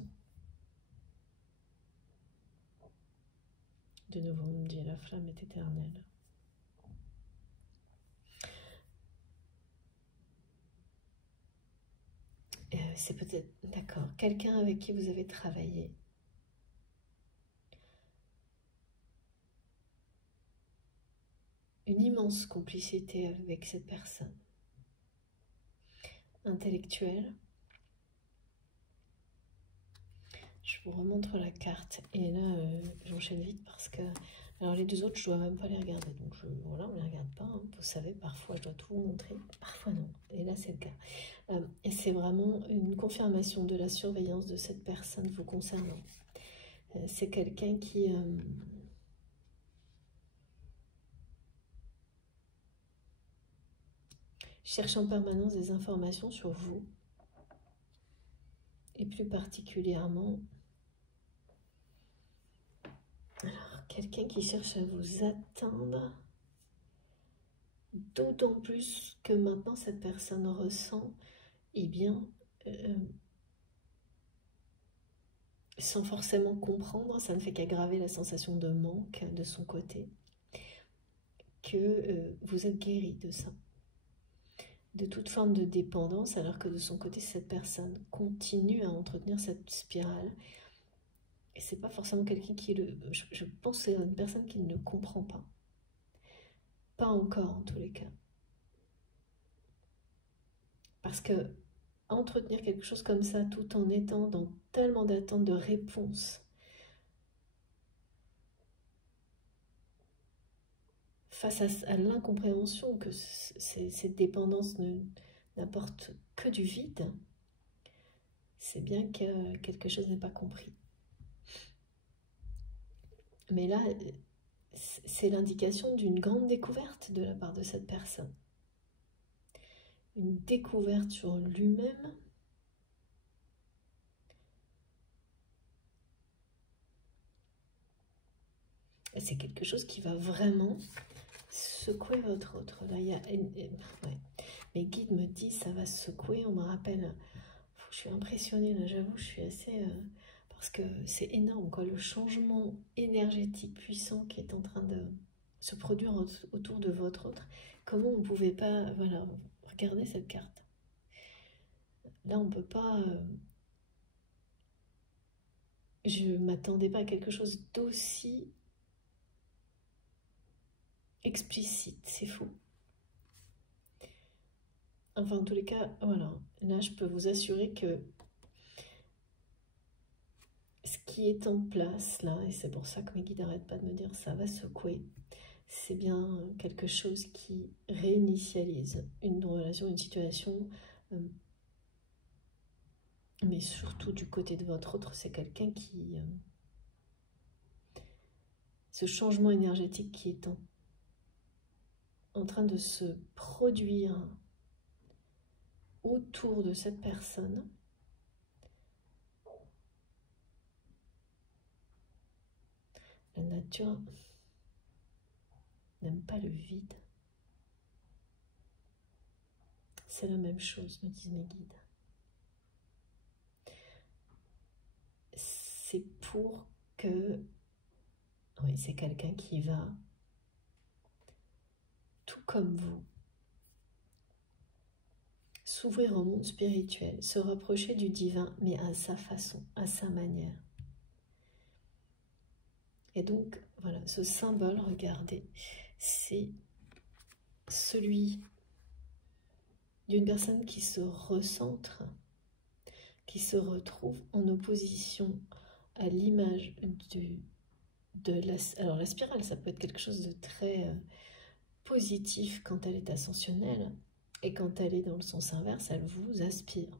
De nouveau, on me dit la flamme est éternelle. C'est peut-être, d'accord, quelqu'un avec qui vous avez travaillé. Une immense complicité avec cette personne. Intellectuelle. Je vous remontre la carte. Et là, j'enchaîne vite parce que... Alors les deux autres, je dois même pas les regarder. Donc voilà, on ne les regarde pas. Hein. Vous savez, parfois, je dois tout vous montrer. Parfois, non. Et là, c'est le cas. Et c'est vraiment une confirmation de la surveillance de cette personne vous concernant. C'est quelqu'un qui... cherche en permanence des informations sur vous. Et plus particulièrement... Alors, quelqu'un qui cherche à vous atteindre... D'autant plus que maintenant cette personne ressent, eh bien, sans forcément comprendre, ça ne fait qu'aggraver la sensation de manque de son côté, que vous êtes guéri de ça, de toute forme de dépendance, alors que de son côté, cette personne continue à entretenir cette spirale. Et c'est pas forcément quelqu'un qui le... Je pense que c'est une personne qui ne le comprend pas. Pas encore, en tous les cas. Parce que entretenir quelque chose comme ça, tout en étant dans tellement d'attentes de réponses, face à l'incompréhension que cette dépendance n'apporte que du vide, c'est bien que quelque chose n'est pas compris. Mais là, c'est l'indication d'une grande découverte de la part de cette personne. Une découverte sur lui-même. Et c'est quelque chose qui va vraiment secouer votre autre. Là, il y a... Ouais. Mes guides me disent ça va secouer. On me rappelle... Je suis impressionnée, là, j'avoue, je suis assez... parce que c'est énorme, quoi. Le changement énergétique puissant qui est en train de se produire autour de votre autre. Comment on ne pouvait pas... Voilà, regardez cette carte. Là, on ne peut pas... je ne m'attendais pas à quelque chose d'aussi explicite, c'est fou. Enfin, en tous les cas, voilà. Là, je peux vous assurer que ce qui est en place, là, et c'est pour ça que mes guides n'arrêtent pas de me dire ça va secouer, c'est bien quelque chose qui réinitialise une relation, une situation, mais surtout du côté de votre autre, c'est quelqu'un qui... ce changement énergétique qui est en train de se produire autour de cette personne, la nature n'aime pas le vide. C'est la même chose, me disent mes guides. C'est pour que... Oui, c'est quelqu'un qui va, tout comme vous, s'ouvrir au monde spirituel, se rapprocher du divin, mais à sa façon, à sa manière. Et donc, voilà, ce symbole, regardez, c'est celui d'une personne qui se recentre, qui se retrouve en opposition à l'image de la... Alors la spirale, ça peut être quelque chose de très positif quand elle est ascensionnelle, et quand elle est dans le sens inverse, elle vous aspire.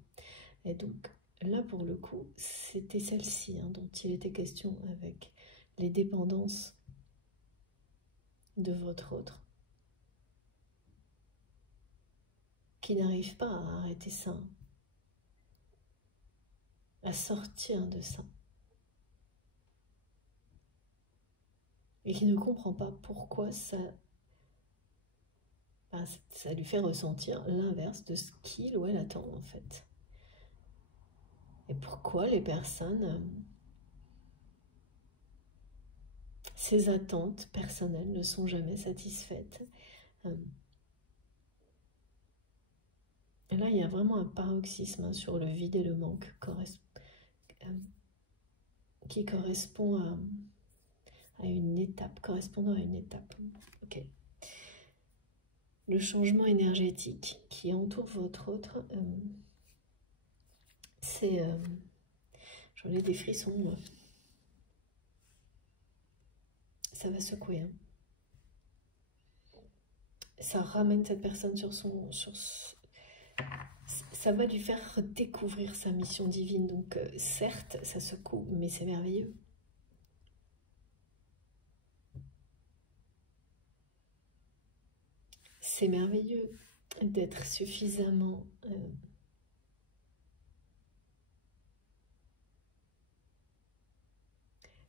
Et donc, là pour le coup, c'était celle-ci dont il était question avec les dépendances de votre autre, qui n'arrive pas à arrêter ça, à sortir de ça, et qui ne comprend pas pourquoi ça lui fait ressentir l'inverse de ce qu'il ou elle attend en fait. Et pourquoi les personnes, ces attentes personnelles ne sont jamais satisfaites. Et là, il y a vraiment un paroxysme sur le vide et le manque qui correspond à une étape, correspondant à une étape. Ok. Le changement énergétique qui entoure votre autre, c'est... J'en ai des frissons, moi. Ça va secouer. Hein. Ça ramène cette personne ça va lui faire découvrir sa mission divine. Donc, certes, ça secoue, mais c'est merveilleux. C'est merveilleux d'être suffisamment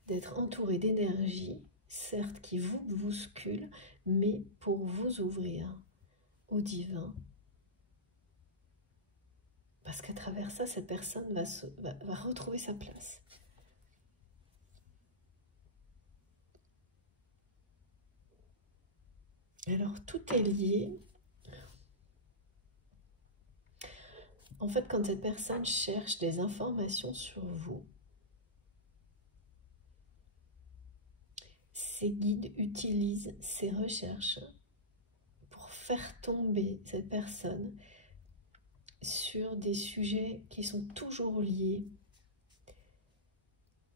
d'être entouré d'énergie, certes qui vous bouscule, mais pour vous ouvrir au divin. Parce qu'à travers ça, cette personne va retrouver sa place. Alors, tout est lié. En fait, quand cette personne cherche des informations sur vous, ses guides utilisent ces recherches pour faire tomber cette personne sur des sujets qui sont toujours liés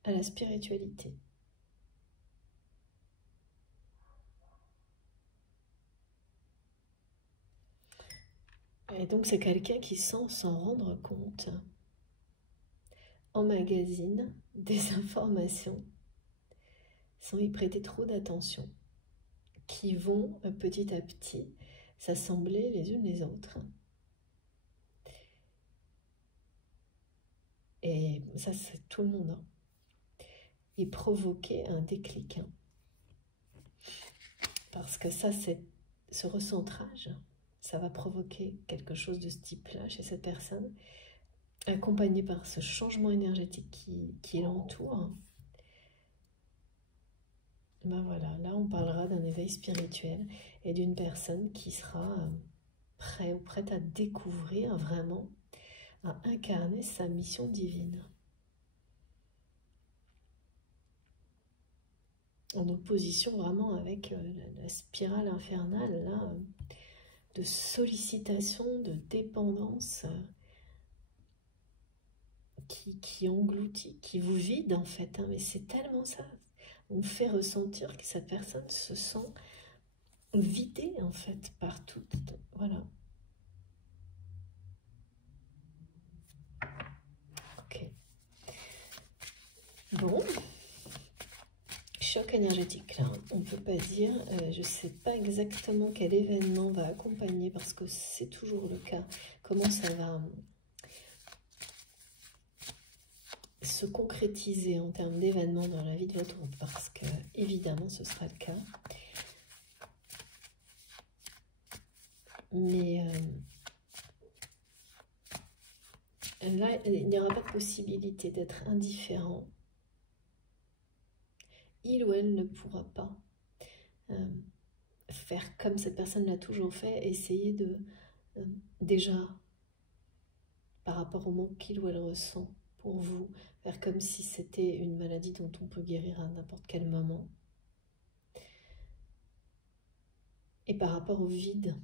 à la spiritualité. Et donc c'est quelqu'un qui, sans s'en rendre compte, emmagasine des informations sans y prêter trop d'attention, qui vont petit à petit s'assembler les unes les autres. Et ça, c'est tout le monde. Hein. Et provoquer un déclic. Hein. Parce que ça, c'est ce recentrage, ça va provoquer quelque chose de ce type-là chez cette personne, accompagné par ce changement énergétique qui l'entoure. Ben voilà, là on parlera d'un éveil spirituel et d'une personne qui sera prêt ou prête à découvrir vraiment, à incarner sa mission divine. En opposition vraiment avec la spirale infernale là, de sollicitation, de dépendance qui engloutit, qui vous vide en fait. Hein, mais c'est tellement ça. On fait ressentir que cette personne se sent vidée en fait partout. Voilà. Ok. Bon. Choc énergétique là. On ne peut pas dire. Je ne sais pas exactement quel événement va accompagner parce que c'est toujours le cas. Comment ça va se concrétiser en termes d'événements dans la vie de votre groupe, parce que évidemment ce sera le cas, mais là il n'y aura pas de possibilité d'être indifférent. Il ou elle ne pourra pas faire comme cette personne l'a toujours fait, essayer de déjà par rapport au manque qu'il ou elle ressent pour vous, faire comme si c'était une maladie dont on peut guérir à n'importe quel moment. Et par rapport au vide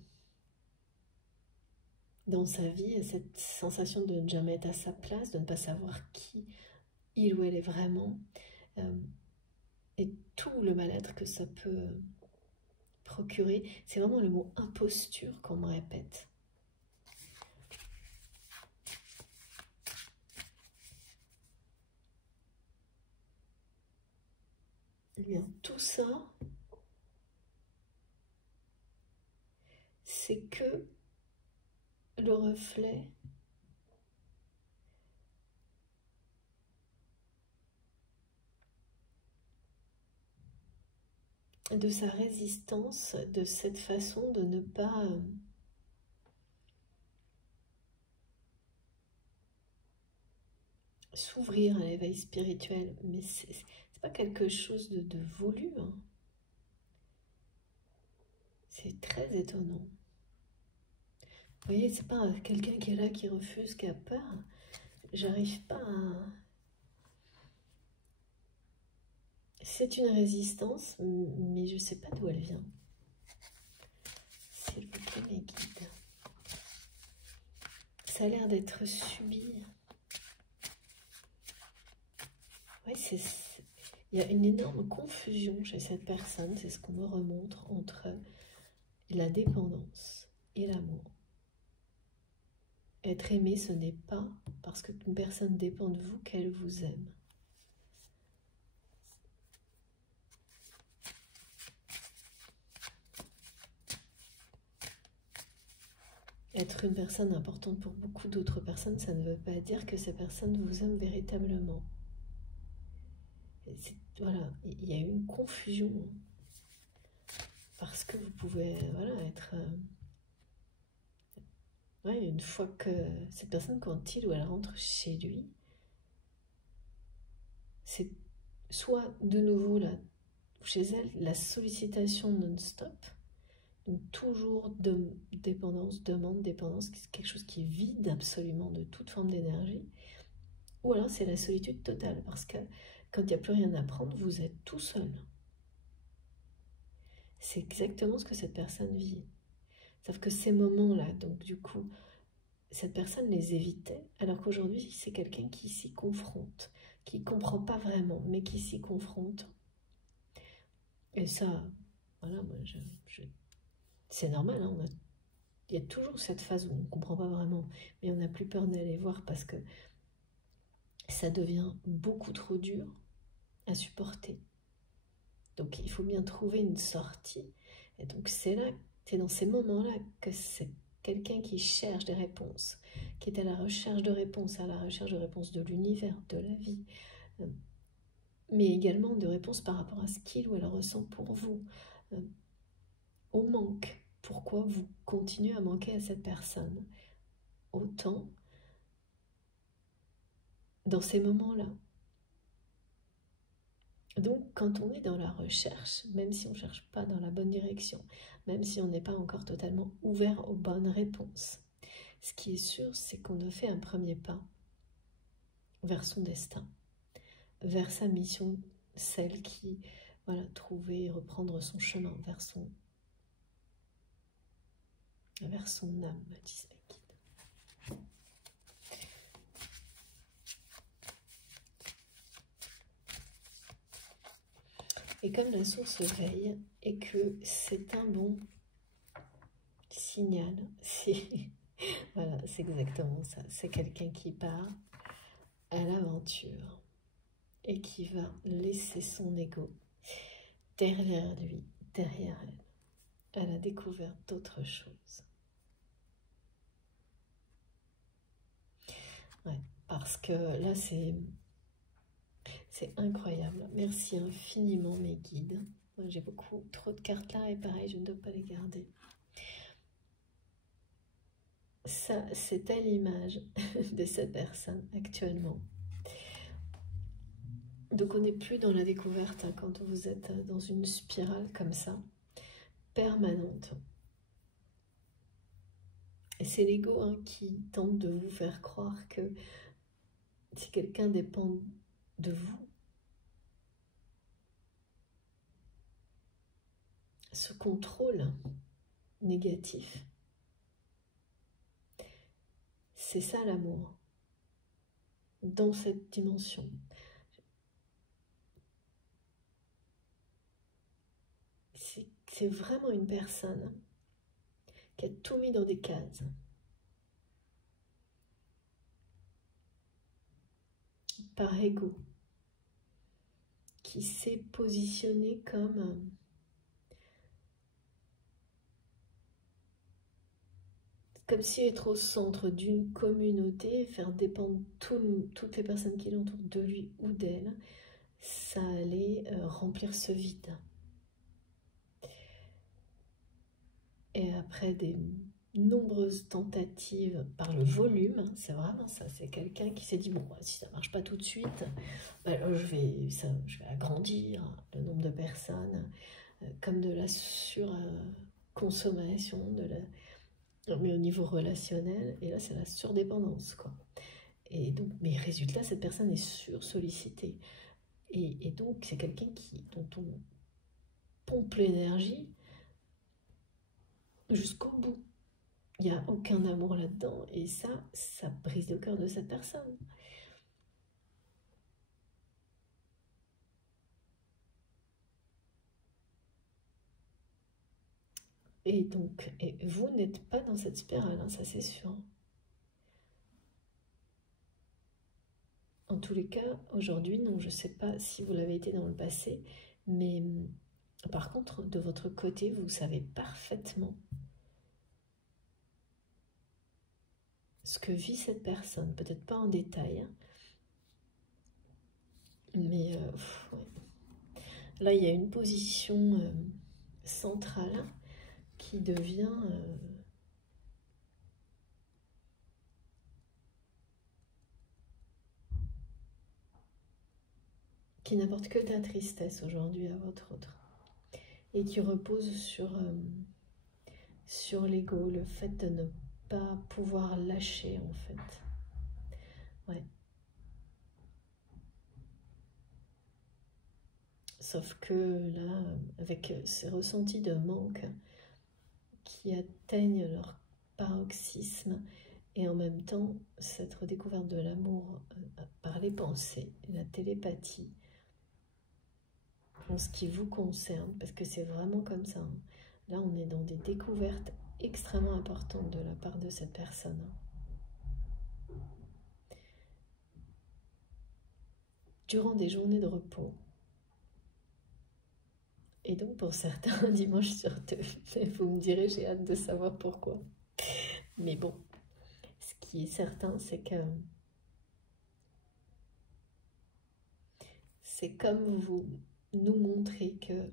dans sa vie, cette sensation de ne jamais être à sa place, de ne pas savoir qui il ou elle est vraiment, et tout le mal-être que ça peut procurer, c'est vraiment le mot imposture qu'on me répète. Eh bien, tout ça, c'est que le reflet de sa résistance, de cette façon de ne pas s'ouvrir à l'éveil spirituel. Mais c'est pas quelque chose de voulu. Hein. C'est très étonnant. Vous voyez, c'est pas quelqu'un qui est là, qui refuse, qui a peur. J'arrive pas à... C'est une résistance, mais je sais pas d'où elle vient. S'il vous plaît, mes guides. Ça a l'air d'être subi. Ouais, il y a une énorme confusion chez cette personne, c'est ce qu'on me remontre, entre la dépendance et l'amour. Être aimé, ce n'est pas parce qu'une personne dépend de vous qu'elle vous aime. Être une personne importante pour beaucoup d'autres personnes, ça ne veut pas dire que ces personnes vous aiment véritablement. Voilà, il y a une confusion. Parce que vous pouvez être... une fois que cette personne, quand il ou elle rentre chez lui, c'est soit de nouveau là, chez elle, la sollicitation non-stop, donc toujours de dépendance, demande, dépendance, quelque chose qui est vide absolument de toute forme d'énergie, ou alors c'est la solitude totale, parce que quand il n'y a plus rien à prendre, vous êtes tout seul. C'est exactement ce que cette personne vit. Sauf que ces moments-là, donc du coup, cette personne les évitait, alors qu'aujourd'hui, c'est quelqu'un qui s'y confronte, qui ne comprend pas vraiment, mais qui s'y confronte. Et ça, voilà, moi, c'est normal, hein, il y a toujours cette phase où on ne comprend pas vraiment, mais on n'a plus peur d'aller voir parce que ça devient beaucoup trop dur à supporter. Donc il faut bien trouver une sortie. Et donc c'est là, c'est dans ces moments-là que c'est quelqu'un qui cherche des réponses, qui est à la recherche de réponses, de l'univers, de la vie, mais également de réponses par rapport à ce qu'il ou elle ressent pour vous, au manque. Pourquoi vous continuez à manquer à cette personne autant dans ces moments-là? Donc, quand on est dans la recherche, même si on ne cherche pas dans la bonne direction, même si on n'est pas encore totalement ouvert aux bonnes réponses, ce qui est sûr, c'est qu'on a fait un premier pas vers son destin, vers sa mission, celle qui, voilà, trouver et reprendre son chemin vers son âme, me disent mes guides. Et comme la source veille et que c'est un bon signal, si voilà, c'est exactement ça. C'est quelqu'un qui part à l'aventure et qui va laisser son ego derrière lui, derrière elle, à la découverte d'autres choses. Ouais, parce que là, c'est incroyable. Merci infiniment, mes guides. Moi, j'ai beaucoup trop de cartes là et pareil, je ne dois pas les garder. Ça, c'est à l'image de cette personne actuellement. Donc on n'est plus dans la découverte hein, quand vous êtes dans une spirale comme ça, permanente. Et c'est l'ego hein, qui tente de vous faire croire que si quelqu'un dépend de vous, ce contrôle négatif, c'est ça l'amour, dans cette dimension. C'est vraiment une personne qui a tout mis dans des cases. Par ego, qui s'est positionné comme si être au centre d'une communauté, faire dépendre toutes les personnes qui l'entourent de lui ou d'elle, ça allait remplir ce vide. Et après des nombreuses tentatives par le volume, c'est vraiment ça, c'est quelqu'un qui s'est dit, bon, si ça ne marche pas tout de suite, alors je vais agrandir le nombre de personnes, comme de la surconsommation, mais au niveau relationnel, et là c'est la surdépendance, quoi. Et donc, mais résultat, cette personne est sursollicitée. Et donc, c'est quelqu'un dont on pompe l'énergie jusqu'au bout. Il n'y a aucun amour là-dedans. Et ça brise le cœur de cette personne. Et donc, vous n'êtes pas dans cette spirale, hein, ça c'est sûr. En tous les cas, aujourd'hui, non, je ne sais pas si vous l'avez été dans le passé, mais par contre, de votre côté, vous savez parfaitement ce que vit cette personne, peut-être pas en détail, hein, mais ouais. Là, il y a une position centrale qui devient qui n'apporte que de la tristesse aujourd'hui à votre autre, et qui repose sur l'ego, le fait de ne pas pouvoir lâcher en fait. Ouais. Sauf que là, avec ces ressentis de manque qui atteignent leur paroxysme, et en même temps cette redécouverte de l'amour par les pensées, la télépathie, en ce qui vous concerne, parce que c'est vraiment comme ça. Hein. Là, on est dans des découvertes extrêmement importantes de la part de cette personne. Durant des journées de repos, et donc pour certains, un dimanche sur deux, vous me direz, j'ai hâte de savoir pourquoi. Mais bon, ce qui est certain, c'est que c'est comme vous nous montrez que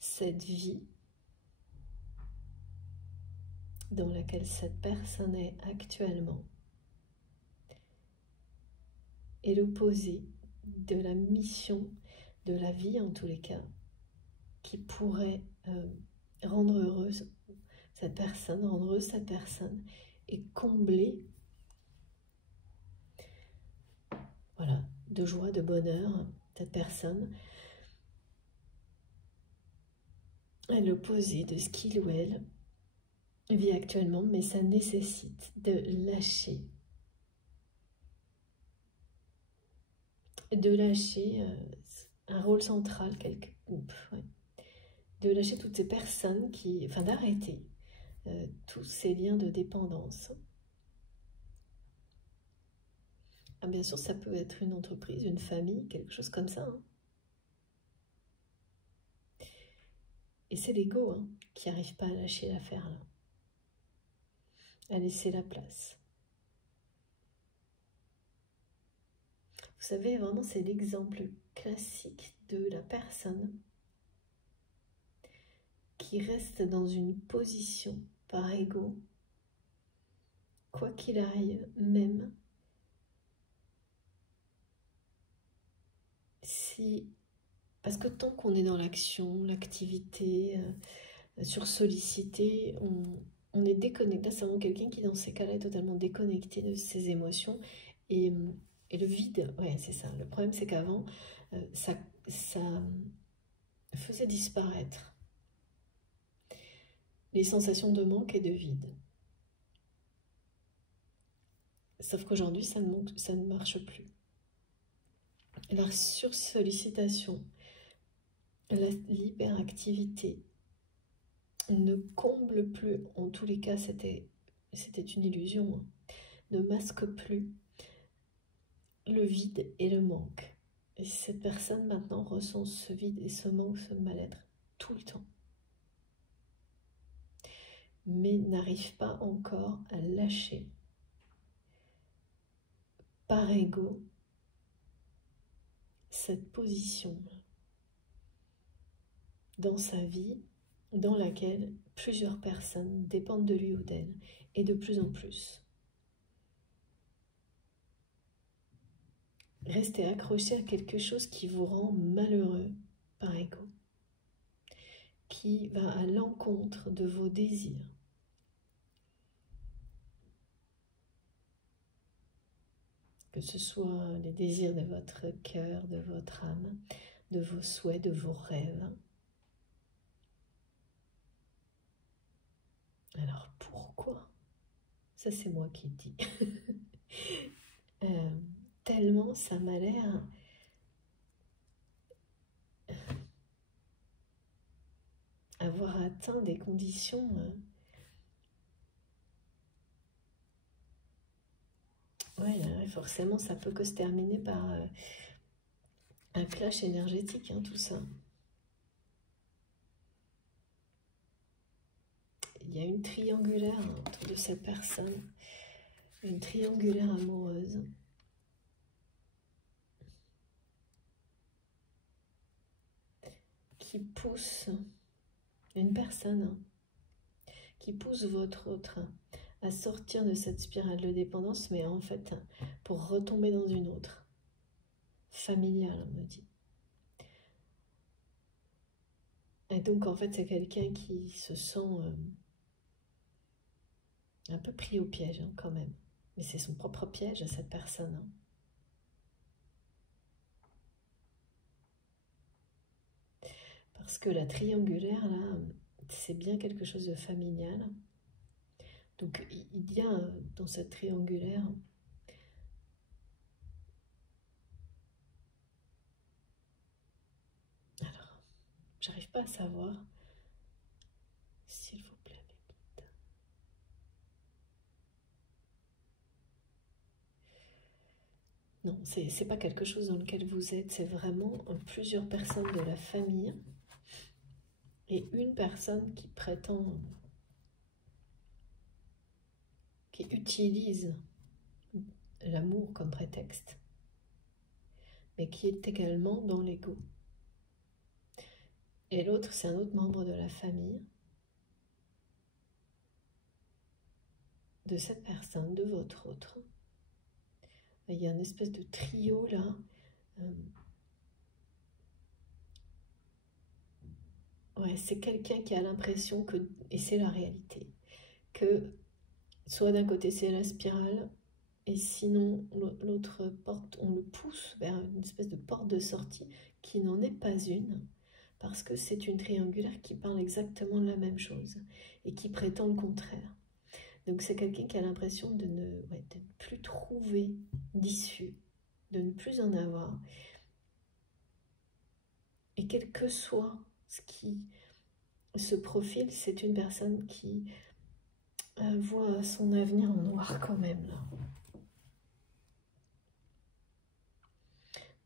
cette vie dans laquelle cette personne est actuellement est l'opposé de la mission de la vie, en tous les cas, qui pourrait rendre heureuse cette personne, rendre heureuse cette personne et combler, voilà, de joie, de bonheur cette personne. À l'opposé de ce qu'il ou elle vit actuellement, mais ça nécessite de lâcher. De lâcher un rôle central, ouais. De lâcher toutes ces personnes qui... Enfin, d'arrêter tous ces liens de dépendance. Ah, bien sûr, ça peut être une entreprise, une famille, quelque chose comme ça. Hein. Et c'est l'ego hein, qui n'arrive pas à lâcher l'affaire là. À laisser la place. Vous savez, vraiment, c'est l'exemple classique de la personne qui reste dans une position par ego, quoi qu'il arrive, même si... Parce que tant qu'on est dans l'action, l'activité, sursollicité, on est déconnecté. C'est vraiment quelqu'un qui, dans ces cas-là, est totalement déconnecté de ses émotions. Et le vide, ouais, c'est ça. Le problème, c'est qu'avant, ça faisait disparaître les sensations de manque et de vide. Sauf qu'aujourd'hui, ça ne marche plus. La sursollicitation, l'hyperactivité ne comble plus, en tous les cas, c'était une illusion, hein, ne masque plus le vide et le manque. Et cette personne maintenant ressent ce vide et ce manque, ce mal-être tout le temps. Mais n'arrive pas encore à lâcher par ego cette position dans sa vie dans laquelle plusieurs personnes dépendent de lui ou d'elle, et de plus en plus. Restez accroché à quelque chose qui vous rend malheureux par ego, qui va à l'encontre de vos désirs. Que ce soit les désirs de votre cœur, de votre âme, de vos souhaits, de vos rêves. Alors pourquoi? Ça c'est moi qui dis. Tellement ça m'a l'air... avoir atteint des conditions ouais, forcément ça peut que se terminer par un clash énergétique, hein, tout ça. Il y a une triangulaire autour de cette personne, une triangulaire amoureuse. Qui pousse une personne, qui pousse votre autre à sortir de cette spirale de dépendance, mais en fait pour retomber dans une autre, familiale, on me dit. Et donc en fait c'est quelqu'un qui se sent un peu pris au piège hein, quand même, mais c'est son propre piège à cette personne. Hein. Parce que la triangulaire là, c'est bien quelque chose de familial. Donc il y a dans cette triangulaire alors j'arrive pas à savoir, s'il vous plaît. Non, c'est pas quelque chose dans lequel vous êtes, c'est vraiment plusieurs personnes de la famille et une personne qui prétend, qui utilise l'amour comme prétexte, mais qui est également dans l'ego. Et l'autre, c'est un autre membre de la famille, de cette personne, de votre autre. Il y a une espèce de trio là. Ouais, c'est quelqu'un qui a l'impression que, et c'est la réalité, que soit d'un côté c'est la spirale, et sinon l'autre porte, on le pousse vers une espèce de porte de sortie qui n'en est pas une, parce que c'est une triangulaire qui parle exactement de la même chose et qui prétend le contraire. Donc c'est quelqu'un qui a l'impression de ne plus trouver d'issue, de ne plus en avoir. Et quel que soit ce qui se profile, c'est une personne qui voit son avenir en noir quand même là.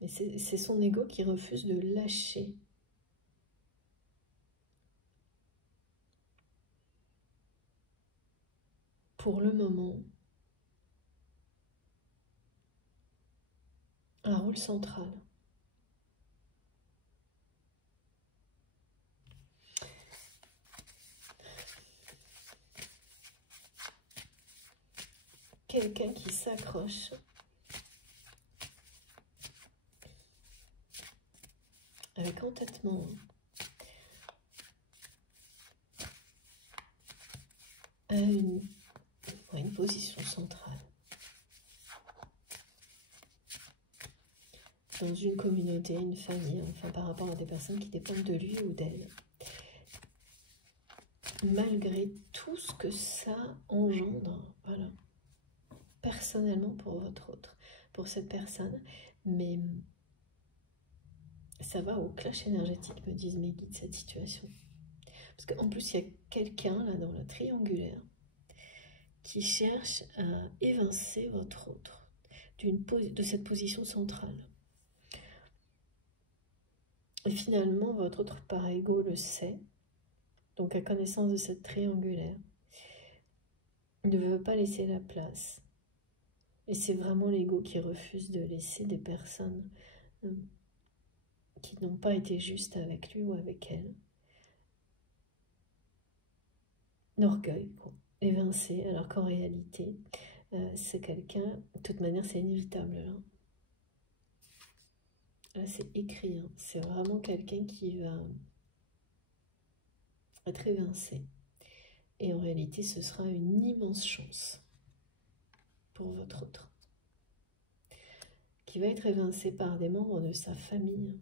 Mais c'est son ego qui refuse de lâcher. Pour le moment, un rôle central. Quelqu'un qui s'accroche avec entêtement à une position centrale dans une communauté, une famille, enfin par rapport à des personnes qui dépendent de lui ou d'elle. Malgré tout ce que ça engendre, voilà, personnellement pour votre autre, pour cette personne, mais ça va au clash énergétique, me disent mes guides, cette situation. Parce qu'en plus, il y a quelqu'un là dans la triangulaire qui cherche à évincer votre autre de cette position centrale. Et finalement, votre autre par ego le sait, donc à connaissance de cette triangulaire, ne veut pas laisser la place. Et c'est vraiment l'ego qui refuse de laisser des personnes qui n'ont pas été justes avec lui ou avec elle. L'orgueil, quoi, évincé, alors qu'en réalité, c'est quelqu'un, de toute manière, c'est inévitable. Là, c'est écrit, hein. C'est vraiment quelqu'un qui va être évincé. Et en réalité, ce sera une immense chance pour votre autre, qui va être évincé par des membres de sa famille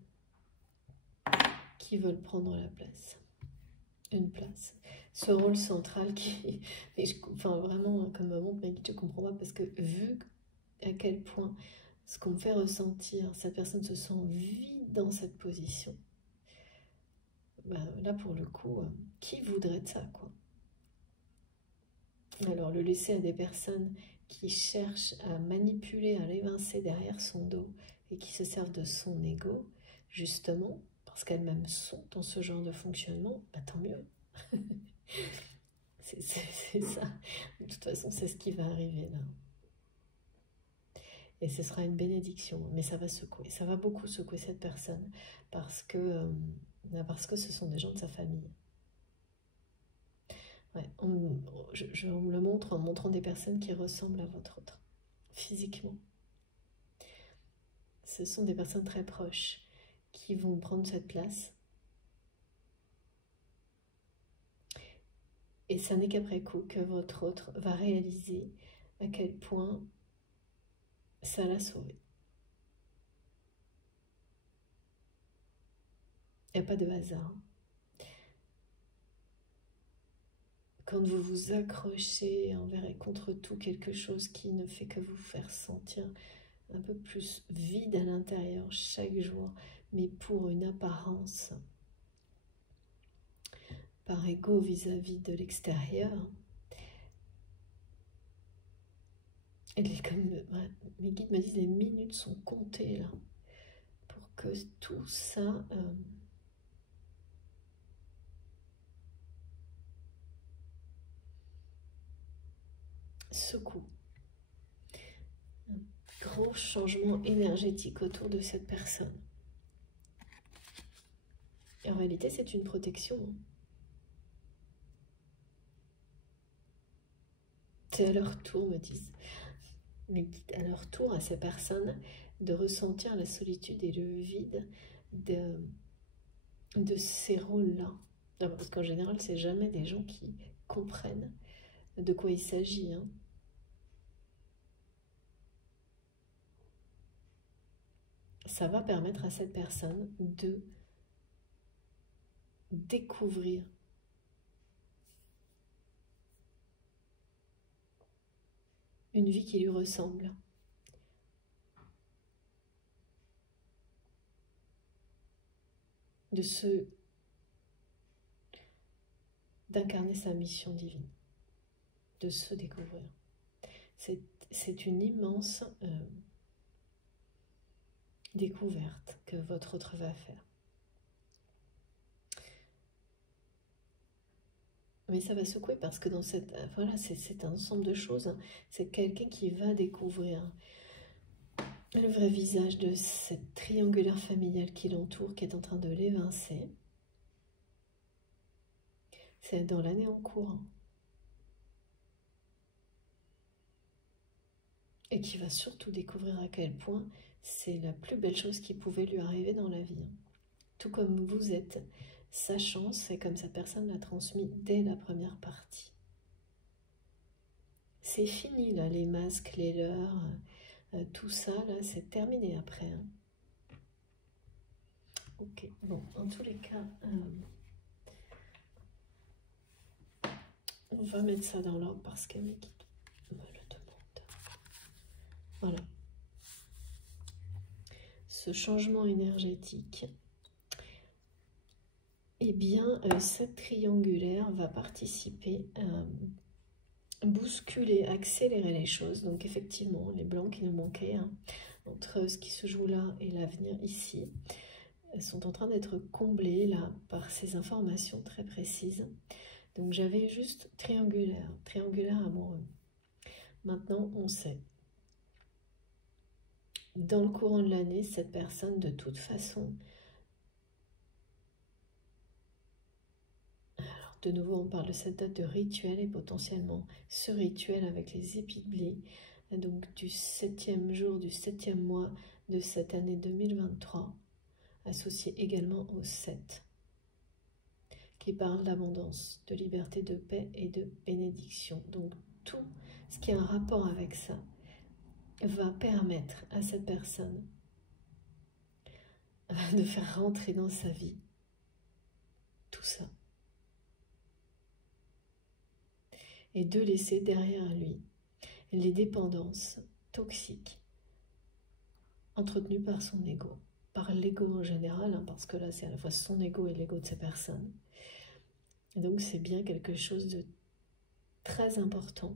qui veulent prendre la place. Une place. Ce rôle central qui... enfin, vraiment, comme maman, mais je ne comprends pas, parce que vu à quel point ce qu'on me fait ressentir, cette personne se sent vide dans cette position, là pour le coup, qui voudrait de ça, quoi? Alors le laisser à des personnes qui cherchent à manipuler, à l'évincer derrière son dos et qui se servent de son ego, justement, parce qu'elles-mêmes sont dans ce genre de fonctionnement, tant mieux. C'est ça. De toute façon, c'est ce qui va arriver là. Et ce sera une bénédiction, mais ça va secouer, ça va beaucoup secouer cette personne, parce que ce sont des gens de sa famille. Ouais, je me le montre en montrant des personnes qui ressemblent à votre autre, physiquement. Ce sont des personnes très proches qui vont prendre cette place. Et ça n'est qu'après coup que votre autre va réaliser à quel point ça l'a sauvé. Il n'y a pas de hasard. Quand vous vous accrochez envers et contre tout quelque chose qui ne fait que vous faire sentir un peu plus vide à l'intérieur chaque jour, mais pour une apparence, par ego vis-à-vis de l'extérieur, comme mes guides me disent, les minutes sont comptées là, pour que tout ça secoue. Un grand changement énergétique autour de cette personne. Et en réalité, c'est une protection. C'est à leur tour, me disent mes guides, à leur tour à ces personnes de ressentir la solitude et le vide de ces rôles-là. Parce qu'en général, c'est jamais des gens qui comprennent de quoi il s'agit. Ça va permettre à cette personne de découvrir une vie qui lui ressemble. D'incarner sa mission divine, de se découvrir. C'est une immense découverte que votre autre va faire. Mais ça va secouer parce que dans cette... Voilà, c'est un ensemble de choses. C'est quelqu'un qui va découvrir le vrai visage de cette triangulaire familiale qui l'entoure, qui est en train de l'évincer. C'est dans l'année en cours. Et qui va surtout découvrir à quel point c'est la plus belle chose qui pouvait lui arriver dans la vie. Tout comme vous êtes sa chance, et comme cette personne l'a transmis dès la première partie. C'est fini là, les masques, les leurres, tout ça là, c'est terminé après. Ok, bon, en tous les cas, on va mettre ça dans l'ordre parce que mes guides me le demandent. Voilà. Ce changement énergétique, eh bien, cette triangulaire va participer à bousculer, accélérer les choses. Donc effectivement, les blancs qui nous manquaient, entre ce qui se joue là et l'avenir ici, sont en train d'être comblés là par ces informations très précises. Donc j'avais juste triangulaire amoureux. Maintenant, on sait. Dans le courant de l'année, cette personne, de toute façon... Alors, de nouveau, on parle de cette date de rituel et potentiellement ce rituel avec les épis de blé, donc du 7e jour du 7e mois de cette année 2023, associé également au 7, qui parle d'abondance, de liberté, de paix et de bénédiction. Donc, tout ce qui a un rapport avec ça va permettre à cette personne de faire rentrer dans sa vie tout ça. Et de laisser derrière lui les dépendances toxiques entretenues par son ego. par l'ego en général, hein, parce que là c'est à la fois son ego et l'ego de ces personnes. Et donc c'est bien quelque chose de très important,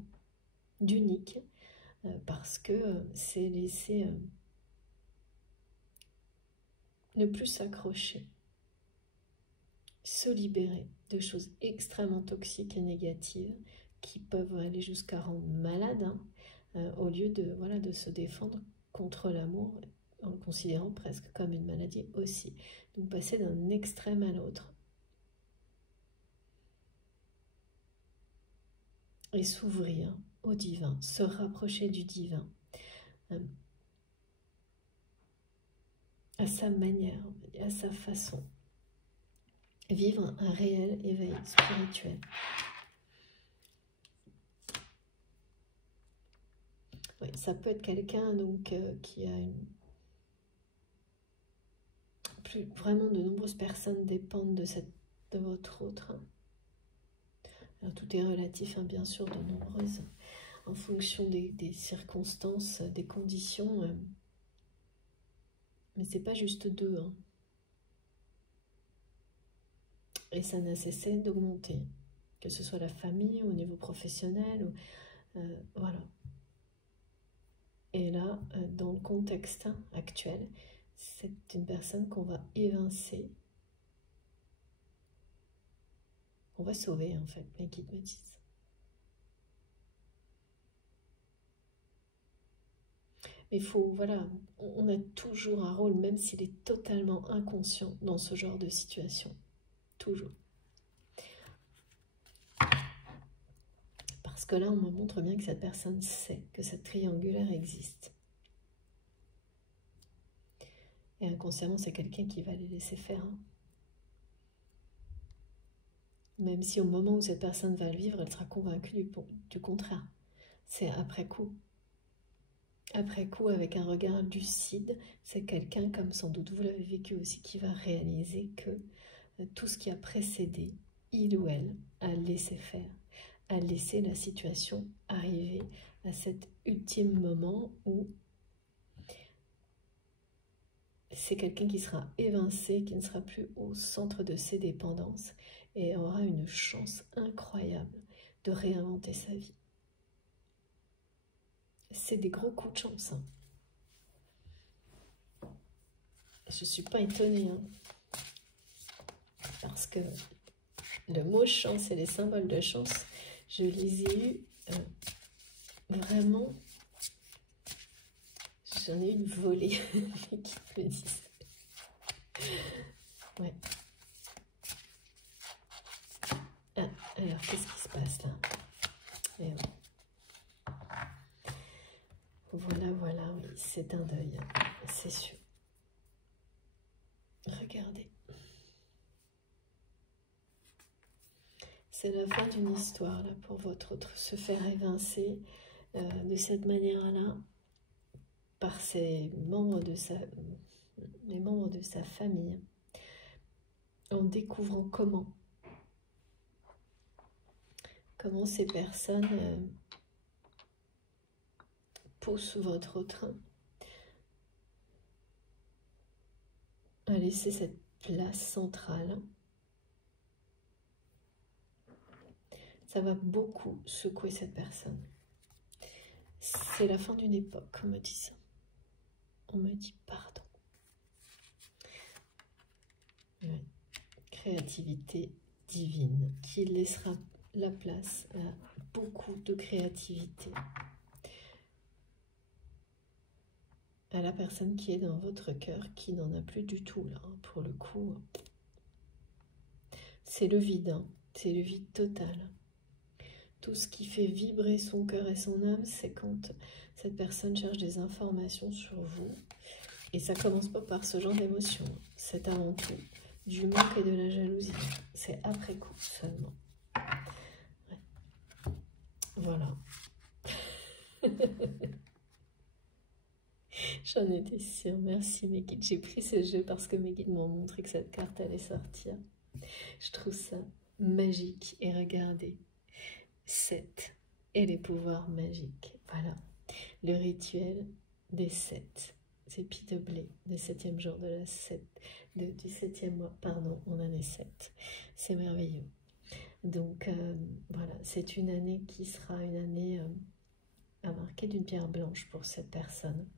d'unique, parce que c'est laisser ne plus s'accrocher, se libérer de choses extrêmement toxiques et négatives qui peuvent aller jusqu'à rendre malade, hein, au lieu de, voilà, de se défendre contre l'amour en le considérant presque comme une maladie aussi. Donc passer d'un extrême à l'autre. Et s'ouvrir au divin, se rapprocher du divin, à sa manière, à sa façon. Vivre un réel éveil spirituel. Oui, ça peut être quelqu'un donc qui a vraiment de nombreuses personnes dépendent de votre autre. Alors, tout est relatif, hein, bien sûr, de nombreuses, en fonction des circonstances, des conditions. Mais c'est pas juste deux, hein. Et ça n'a cessé d'augmenter, que ce soit la famille, au niveau professionnel, voilà. Et là, dans le contexte actuel, c'est une personne qu'on va évincer. On va sauver, en fait, les guides me disent. Mais il faut, voilà, on a toujours un rôle, même s'il est totalement inconscient dans ce genre de situation. Toujours. Parce que là, on me montre bien que cette personne sait que cette triangulaire existe. Et inconsciemment, c'est quelqu'un qui va les laisser faire. Hein. Même si au moment où cette personne va le vivre, elle sera convaincue du contraire. C'est après coup. Après coup, avec un regard lucide, c'est quelqu'un, comme sans doute vous l'avez vécu aussi, qui va réaliser que tout ce qui a précédé, il ou elle a laissé faire, a laissé la situation arriver à cet ultime moment où c'est quelqu'un qui sera évincé, qui ne sera plus au centre de ses dépendances et aura une chance incroyable de réinventer sa vie. C'est des gros coups de chance. Hein. Je ne suis pas étonnée, hein, parce que le mot chance et les symboles de chance, je les ai eus vraiment, j'en ai eu une volée qui me disent. Ouais. Ah, alors qu'est-ce qui se passe là? Et voilà, voilà, oui, c'est un deuil, c'est sûr. Regardez. C'est la fin d'une histoire là pour votre autre, se faire évincer de cette manière-là par les membres de sa famille, en découvrant comment ces personnes poussent votre train à laisser cette place centrale. Ça va beaucoup secouer cette personne. C'est la fin d'une époque, on me dit ça. On me dit pardon. Oui. Créativité divine qui laissera la place à beaucoup de créativité. À la personne qui est dans votre cœur, qui n'en a plus du tout là, pour le coup. C'est le vide, hein. C'est le vide total. Tout ce qui fait vibrer son cœur et son âme, c'est quand cette personne cherche des informations sur vous. Et ça commence pas par ce genre d'émotion. C'est avant tout du manque et de la jalousie. C'est après coup seulement. Ouais. Voilà. J'en étais sûre. Merci mes guides. J'ai pris ce jeu parce que mes guides m'ont montré que cette carte allait sortir. Je trouve ça magique. Et regardez, 7 et les pouvoirs magiques. Voilà, le rituel des 7. c'est Pi de blé, le 7e jour de du 7e mois, pardon, en année 7. C'est merveilleux. Donc voilà, c'est une année qui sera une année à marquer d'une pierre blanche pour cette personne.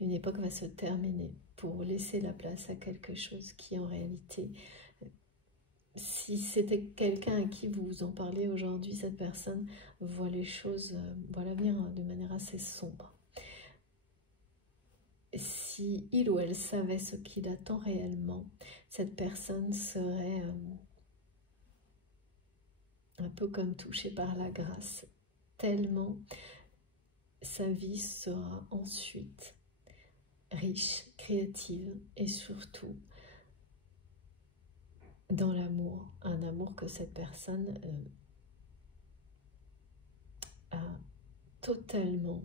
Une époque va se terminer pour laisser la place à quelque chose qui en réalité, si c'était quelqu'un à qui vous en parlez aujourd'hui, cette personne voit les choses, voit l'avenir de manière assez sombre. Si il ou elle savait ce qu'il attend réellement, cette personne serait un peu comme touchée par la grâce, tellement sa vie sera ensuite riche, créative et surtout dans l'amour, un amour que cette personne a totalement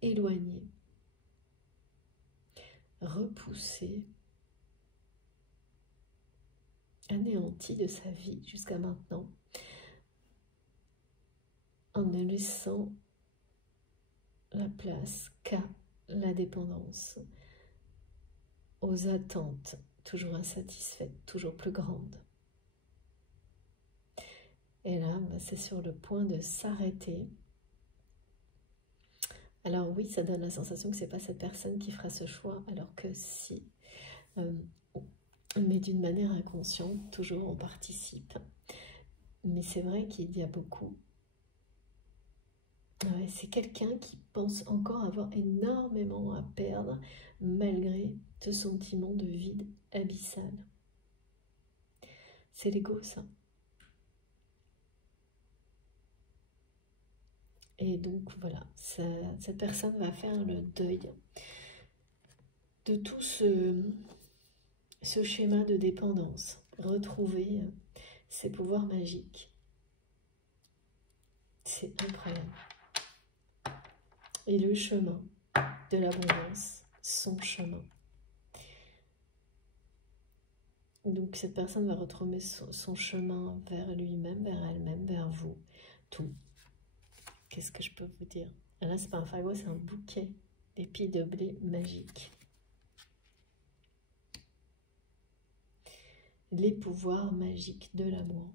éloigné, repoussé, anéanti de sa vie jusqu'à maintenant, en ne laissant la place qu'à la dépendance, aux attentes toujours insatisfaites, toujours plus grandes. Et là, c'est sur le point de s'arrêter. Alors oui, ça donne la sensation que ce n'est pas cette personne qui fera ce choix, alors que si, mais d'une manière inconsciente, toujours on participe. Mais c'est vrai qu'il y a beaucoup. Ouais, c'est quelqu'un qui pense encore avoir énormément à perdre, malgré ce sentiment de vide abyssal. C'est l'ego, ça. Et donc voilà, cette personne va faire le deuil de tout ce schéma de dépendance, retrouver ses pouvoirs magiques. C'est incroyable. Et le chemin de l'abondance, son chemin. Donc cette personne va retrouver son chemin vers lui-même, vers elle-même, vers vous, tout. Qu'est-ce que je peux vous dire? Là, c'est pas un fagot, c'est un bouquet d'épis de blé magique. Les pouvoirs magiques de l'amour.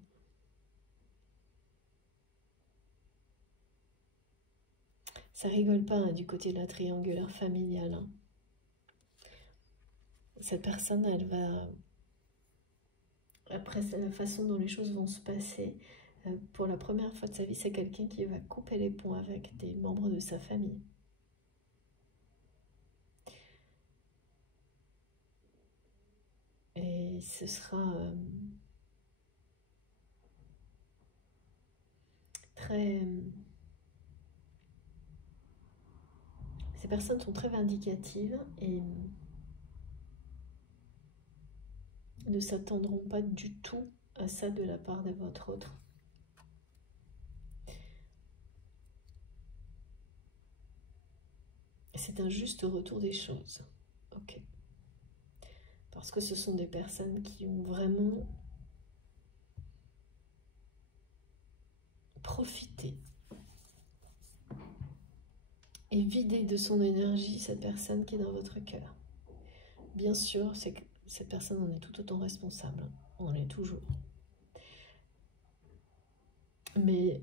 Ça rigole pas hein, du côté de la triangulaire familiale. Hein. Cette personne, elle va, après la façon dont les choses vont se passer, pour la première fois de sa vie, c'est quelqu'un qui va couper les ponts avec des membres de sa famille. Et ce sera très... Ces personnes sont très vindicatives et ne s'attendront pas du tout à ça de la part de votre autre. C'est un juste retour des choses. Ok. Parce que ce sont des personnes qui ont vraiment profité et vidé de son énergie cette personne qui est dans votre cœur. Bien sûr, c'est que cette personne en est tout autant responsable. On l'est toujours. Mais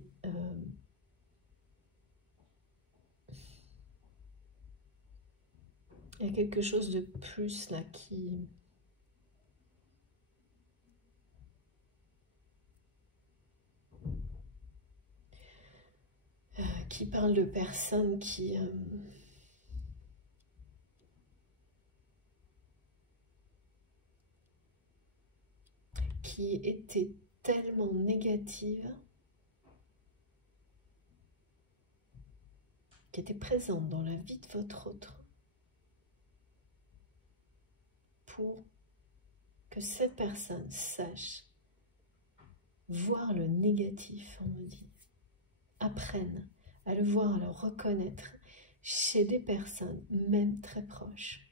il y a quelque chose de plus là qui parle de personnes qui étaient tellement négatives, qui étaient présentes dans la vie de votre autre, pour que cette personne sache voir le négatif, on me dit, apprenne à le voir, à le reconnaître chez des personnes, même très proches.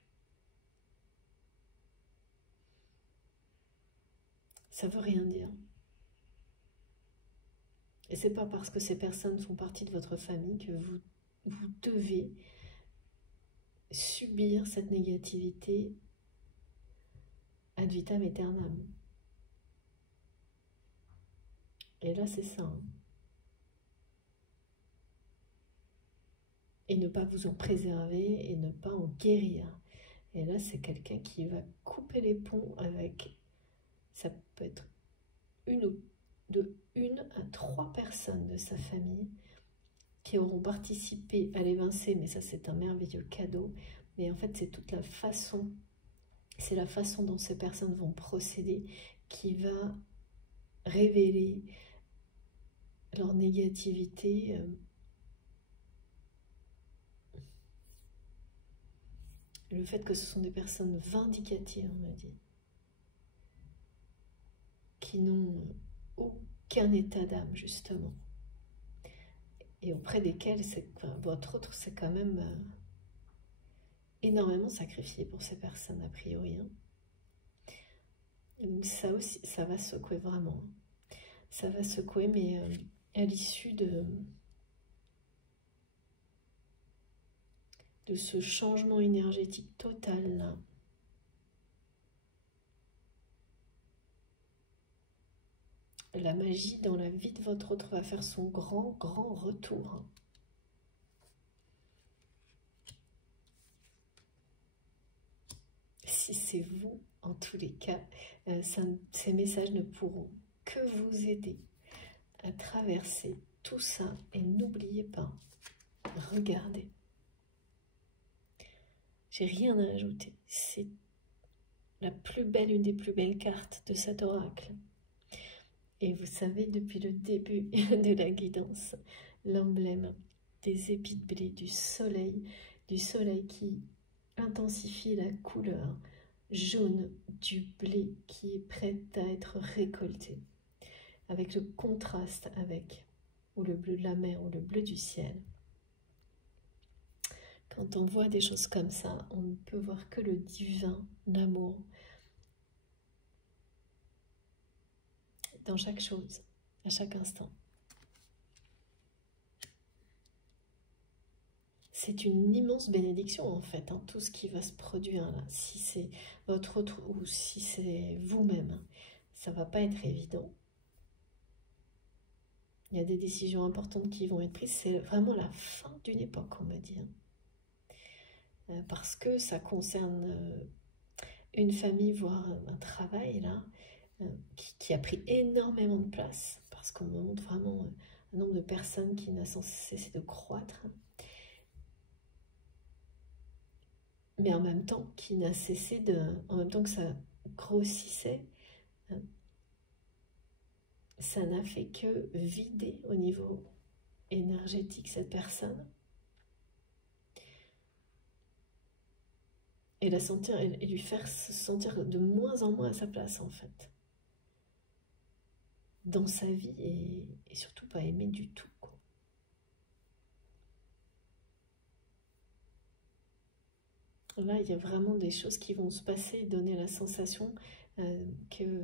Ça veut rien dire. Et c'est pas parce que ces personnes font partie de votre famille que vous devez subir cette négativité ad vitam aeternam. Et là, c'est ça. Hein. Et ne pas vous en préserver et ne pas en guérir. Et là, c'est quelqu'un qui va couper les ponts avec, ça peut être de 1 à 3 personnes de sa famille qui auront participé à l'évincer, mais ça c'est un merveilleux cadeau. Mais en fait, c'est toute la façon, c'est la façon dont ces personnes vont procéder qui va révéler leur négativité. Le fait que ce sont des personnes vindicatives, on m'a dit, qui n'ont aucun état d'âme, justement. Et auprès desquels, votre autre, c'est quand même énormément sacrifié pour ces personnes, a priori. Hein. Et donc ça aussi, ça va secouer vraiment. Ça va secouer, mais à l'issue de ce changement énergétique total, là, la magie dans la vie de votre autre va faire son grand retour. Hein. Si c'est vous, en tous les cas, ces messages ne pourront que vous aider à traverser tout ça. Et n'oubliez pas, regardez. J'ai rien à ajouter. C'est la plus belle, une des plus belles cartes de cet oracle. Et vous savez, depuis le début de la guidance, l'emblème des épis de blé, du soleil qui intensifie la couleur jaune du blé qui est prêt à être récolté, avec le contraste avec ou le bleu de la mer ou le bleu du ciel. Quand on voit des choses comme ça, on ne peut voir que le divin, l'amour, dans chaque chose, à chaque instant. C'est une immense bénédiction en fait, hein, tout ce qui va se produire là. Si c'est votre autre ou si c'est vous-même, hein, ça va pas être évident. Il y a des décisions importantes qui vont être prises. C'est vraiment la fin d'une époque, on me dit. Hein. Parce que ça concerne une famille, voire un travail là, qui a pris énormément de place. Parce qu'on me montre vraiment un nombre de personnes qui n'a cessé de croître. Hein. Mais en même temps, qui n'a cessé de... En même temps que ça grossissait, ça n'a fait que vider au niveau énergétique cette personne. Et la sentir, et lui faire se sentir de moins en moins à sa place, en fait. Dans sa vie, et surtout pas aimée du tout, quoi. Là, il y a vraiment des choses qui vont se passer et donner la sensation que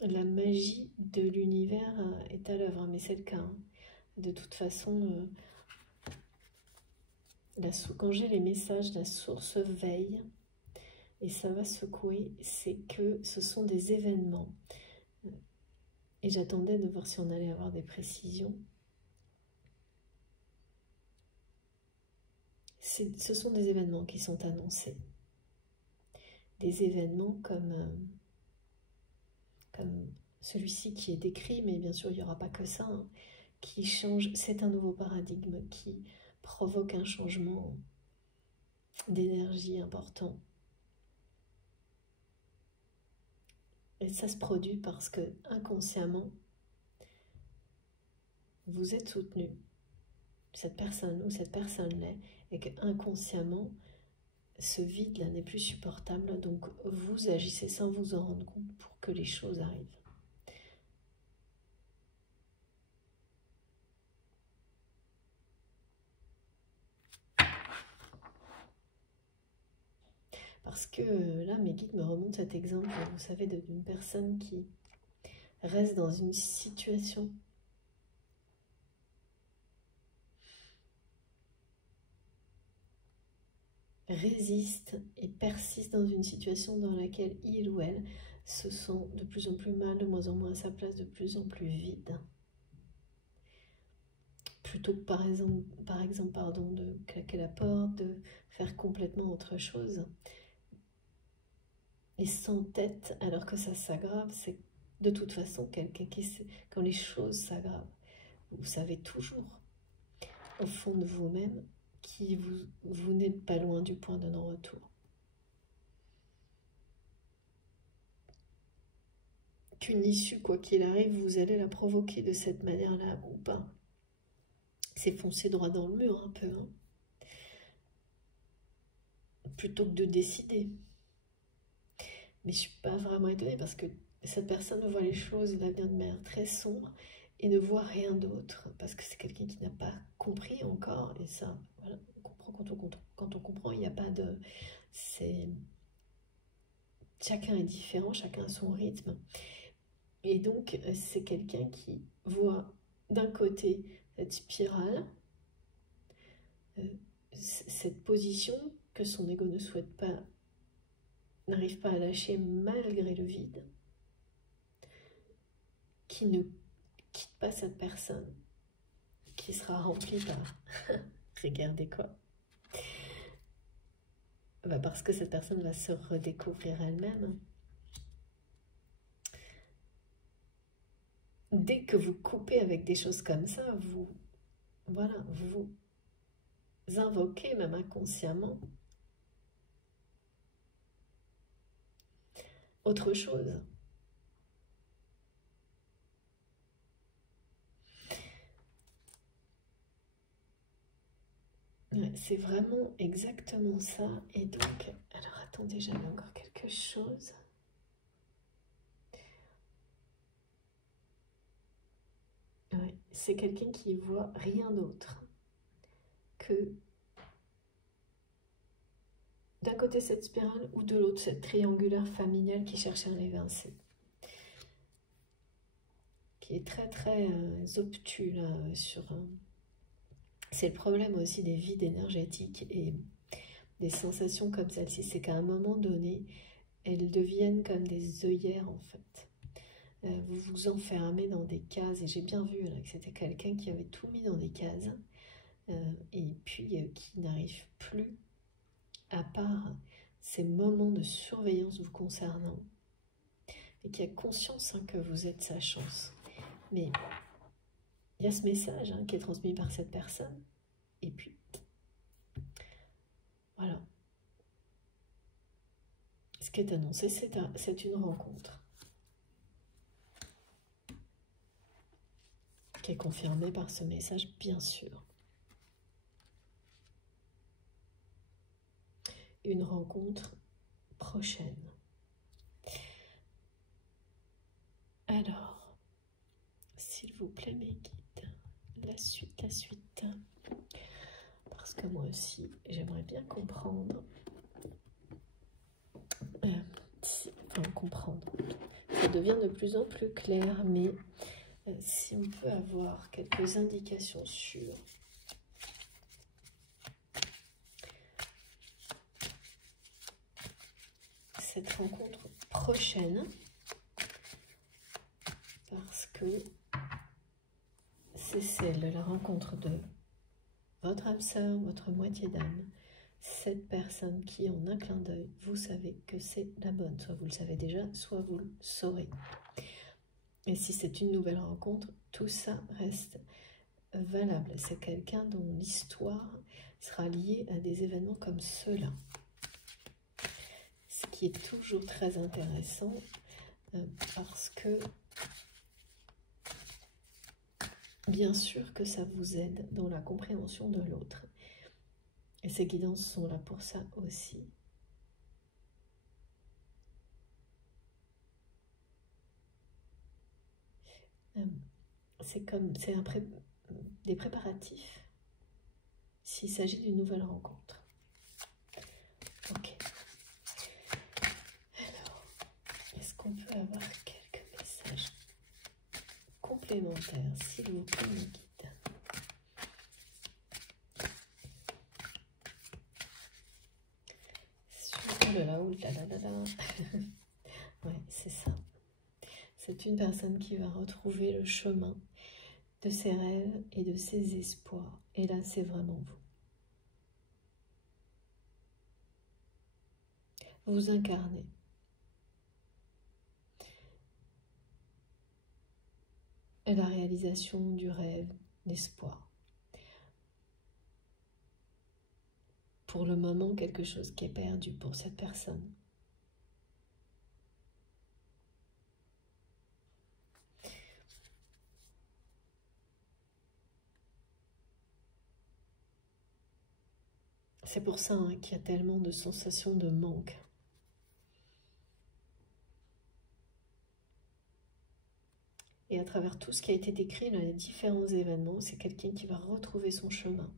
la magie de l'univers est à l'œuvre. Mais c'est le cas. Hein. De toute façon, quand j'ai les messages, la source veille, et ça va secouer, c'est que ce sont des événements. Et j'attendais de voir si on allait avoir des précisions. Ce sont des événements qui sont annoncés. Des événements comme celui-ci qui est décrit, mais bien sûr il n'y aura pas que ça, hein, qui change, c'est un nouveau paradigme qui provoque un changement d'énergie important. Et ça se produit parce que inconsciemment, vous êtes soutenu, cette personne ou cette personne-là, et que inconsciemment, ce vide-là n'est plus supportable, donc vous agissez sans vous en rendre compte pour que les choses arrivent. Parce que là, mes guides me remontent cet exemple, vous savez, d'une personne qui reste dans une situation résiste et persiste dans une situation dans laquelle il ou elle se sent de plus en plus mal, de moins en moins à sa place, de plus en plus vide. Plutôt que par exemple pardon, de claquer la porte, de faire complètement autre chose. Et sans tête, alors que ça s'aggrave, c'est de toute façon quelqu'un qui sait, quand les choses s'aggravent, vous savez toujours, au fond de vous-même, qui vous n'êtes pas loin du point de non-retour. Qu'une issue, quoi qu'il arrive, vous allez la provoquer de cette manière-là ou pas. C'est foncer droit dans le mur un peu, hein. Plutôt que de décider. Mais je ne suis pas vraiment étonnée parce que cette personne voit les choses et l'avenir de manière très sombre et ne voit rien d'autre. Parce que c'est quelqu'un qui n'a pas compris encore. Et ça, voilà, on comprend quand on comprend, il n'y a pas de... Chacun est différent, chacun a son rythme. Et donc, c'est quelqu'un qui voit d'un côté cette spirale, cette position que son ego ne souhaite pas, n'arrive pas à lâcher malgré le vide, qui ne quitte pas cette personne, qui sera remplie par, regardez quoi, bah parce que cette personne va se redécouvrir elle-même. Dès que vous coupez avec des choses comme ça, vous invoquez même inconsciemment autre chose. Ouais, c'est vraiment exactement ça. Et donc, alors attendez, j'avais encore quelque chose. Ouais, c'est quelqu'un qui voit rien d'autre que d'un côté cette spirale ou de l'autre cette triangulaire familiale qui cherche à l'évincer. Qui est très très obtus là sur... C'est le problème aussi des vides énergétiques et des sensations comme celle-ci, c'est qu'à un moment donné, elles deviennent comme des œillères en fait. Vous vous enfermez dans des cases, et j'ai bien vu là, que c'était quelqu'un qui avait tout mis dans des cases, et puis qui n'arrive plus, à part ces moments de surveillance vous concernant, et qui a conscience hein, que vous êtes sa chance. Mais il y a ce message hein, qui est transmis par cette personne, et puis voilà. Ce qui est annoncé, c'est une rencontre qui est confirmée par ce message, bien sûr. Une rencontre prochaine. Alors, s'il vous plaît, mes guides, la suite. Parce que moi aussi, j'aimerais bien comprendre. Comprendre. Ça devient de plus en plus clair, mais si on peut avoir quelques indications sur cette rencontre prochaine, parce que c'est celle de la rencontre de votre âme sœur, votre moitié d'âme, cette personne qui, en un clin d'œil, vous savez que c'est la bonne. Soit vous le savez déjà, soit vous le saurez. Et si c'est une nouvelle rencontre, tout ça reste valable. C'est quelqu'un dont l'histoire sera liée à des événements comme ceux-là. Ce qui est toujours très intéressant, parce que bien sûr que ça vous aide dans la compréhension de l'autre. Et ces guidances sont là pour ça aussi. C'est des préparatifs s'il s'agit d'une nouvelle rencontre. Ok. Alors, est-ce qu'on peut avoir quelques messages complémentaires, s'il vous plaît, mes guides? là, oh là là là là. Ouais, c'est ça. C'est une personne qui va retrouver le chemin de ses rêves et de ses espoirs. Et là, c'est vraiment vous. Vous incarnez. Et la réalisation du rêve, l'espoir. Pour le moment, quelque chose qui est perdu pour cette personne. C'est pour ça qu'il y a tellement de sensations de manque. Et à travers tout ce qui a été décrit dans les différents événements, c'est quelqu'un qui va retrouver son chemin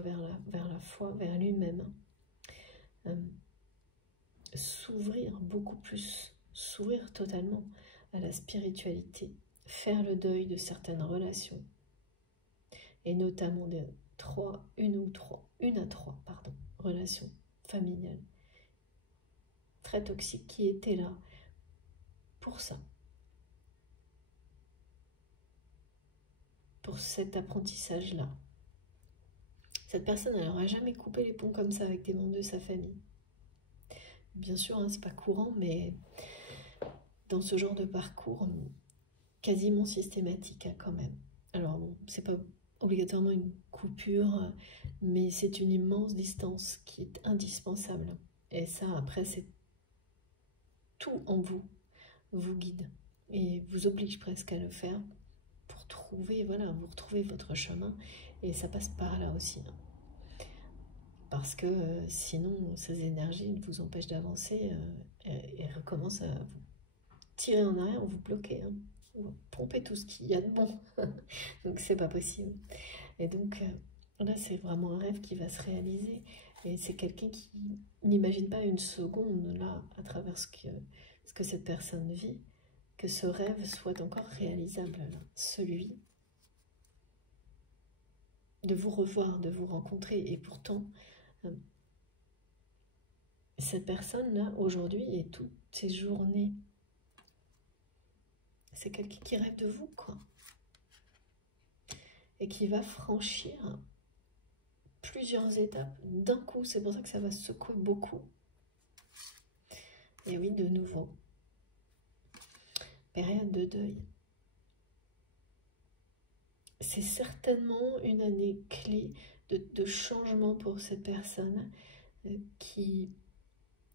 vers la foi, vers lui-même. S'ouvrir beaucoup plus, s'ouvrir totalement à la spiritualité, faire le deuil de certaines relations, et notamment une à trois relations familiales très toxiques qui étaient là pour ça, pour cet apprentissage-là. Cette personne, elle n'aura jamais coupé les ponts comme ça avec des membres de sa famille. Bien sûr, hein, c'est pas courant, mais dans ce genre de parcours, quasiment systématique hein, quand même. Alors bon, c'est pas obligatoirement une coupure, mais c'est une immense distance qui est indispensable. Et ça, après, c'est tout en vous guide et vous oblige presque à le faire pour trouver, voilà, vous retrouvez votre chemin. Et ça passe par là aussi. Parce que sinon, ces énergies vous empêchent d'avancer et recommencent à vous tirer en arrière, vous bloquer. Hein. Vous pompez tout ce qu'il y a de bon. Donc, c'est pas possible. Et donc, là, c'est vraiment un rêve qui va se réaliser. Et c'est quelqu'un qui n'imagine pas une seconde, là, à travers ce que cette personne vit, que ce rêve soit encore réalisable, là. Celui de vous revoir, de vous rencontrer. Et pourtant, cette personne-là, aujourd'hui, et toutes ces journées, c'est quelqu'un qui rêve de vous, quoi. Et qui va franchir plusieurs étapes d'un coup. C'est pour ça que ça va secouer beaucoup. Et oui, de nouveau, période de deuil. C'est certainement une année clé de changement pour cette personne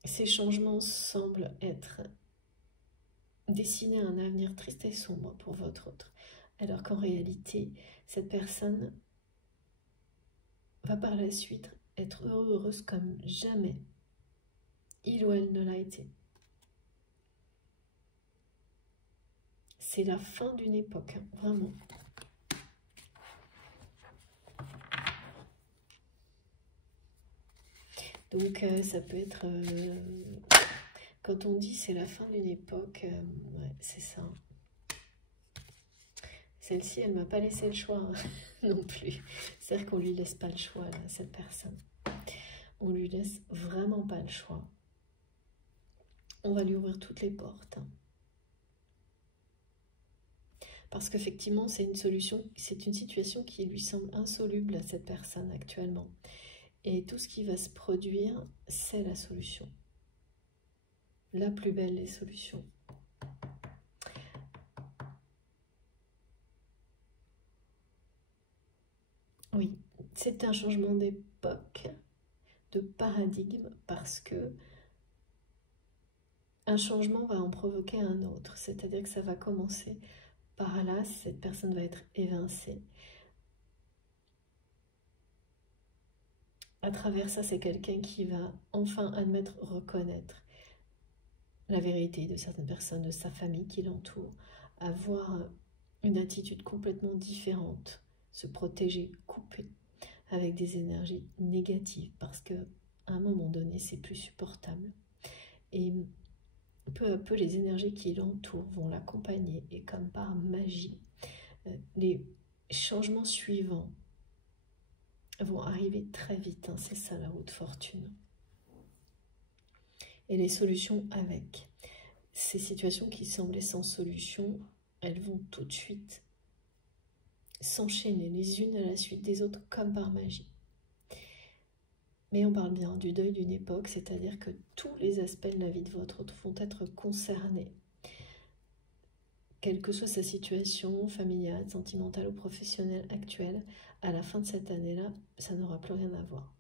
ces changements semblent être destinés à un avenir triste et sombre pour votre autre. Alors qu'en réalité, cette personne va par la suite être heureuse comme jamais il ou elle ne l'a été. C'est la fin d'une époque, hein, vraiment. Donc ça peut être... quand on dit c'est la fin d'une époque, ouais, c'est ça. Celle-ci, elle ne m'a pas laissé le choix hein, non plus. C'est-à-dire qu'on ne lui laisse pas le choix, là, cette personne. On lui laisse vraiment pas le choix. On va lui ouvrir toutes les portes. Hein. Parce qu'effectivement, c'est une situation qui lui semble insoluble à cette personne actuellement. Et tout ce qui va se produire, c'est la solution. La plus belle des solutions. Oui, c'est un changement d'époque, de paradigme, parce que un changement va en provoquer un autre. C'est-à-dire que ça va commencer par là, cette personne va être évincée. À travers ça, c'est quelqu'un qui va enfin admettre, reconnaître la vérité de certaines personnes, de sa famille qui l'entoure, avoir une attitude complètement différente, se protéger, couper avec des énergies négatives parce que à un moment donné, c'est plus supportable. Et peu à peu, les énergies qui l'entourent vont l'accompagner et comme par magie, les changements suivants vont arriver très vite. Hein, c'est ça la haute fortune. et les solutions avec. Ces situations qui semblaient sans solution, elles vont tout de suite s'enchaîner les unes à la suite des autres comme par magie. Mais on parle bien du deuil d'une époque, c'est-à-dire que tous les aspects de la vie de votre autre vont être concernés. Quelle que soit sa situation familiale, sentimentale ou professionnelle actuelle, à la fin de cette année-là, ça n'aura plus rien à voir.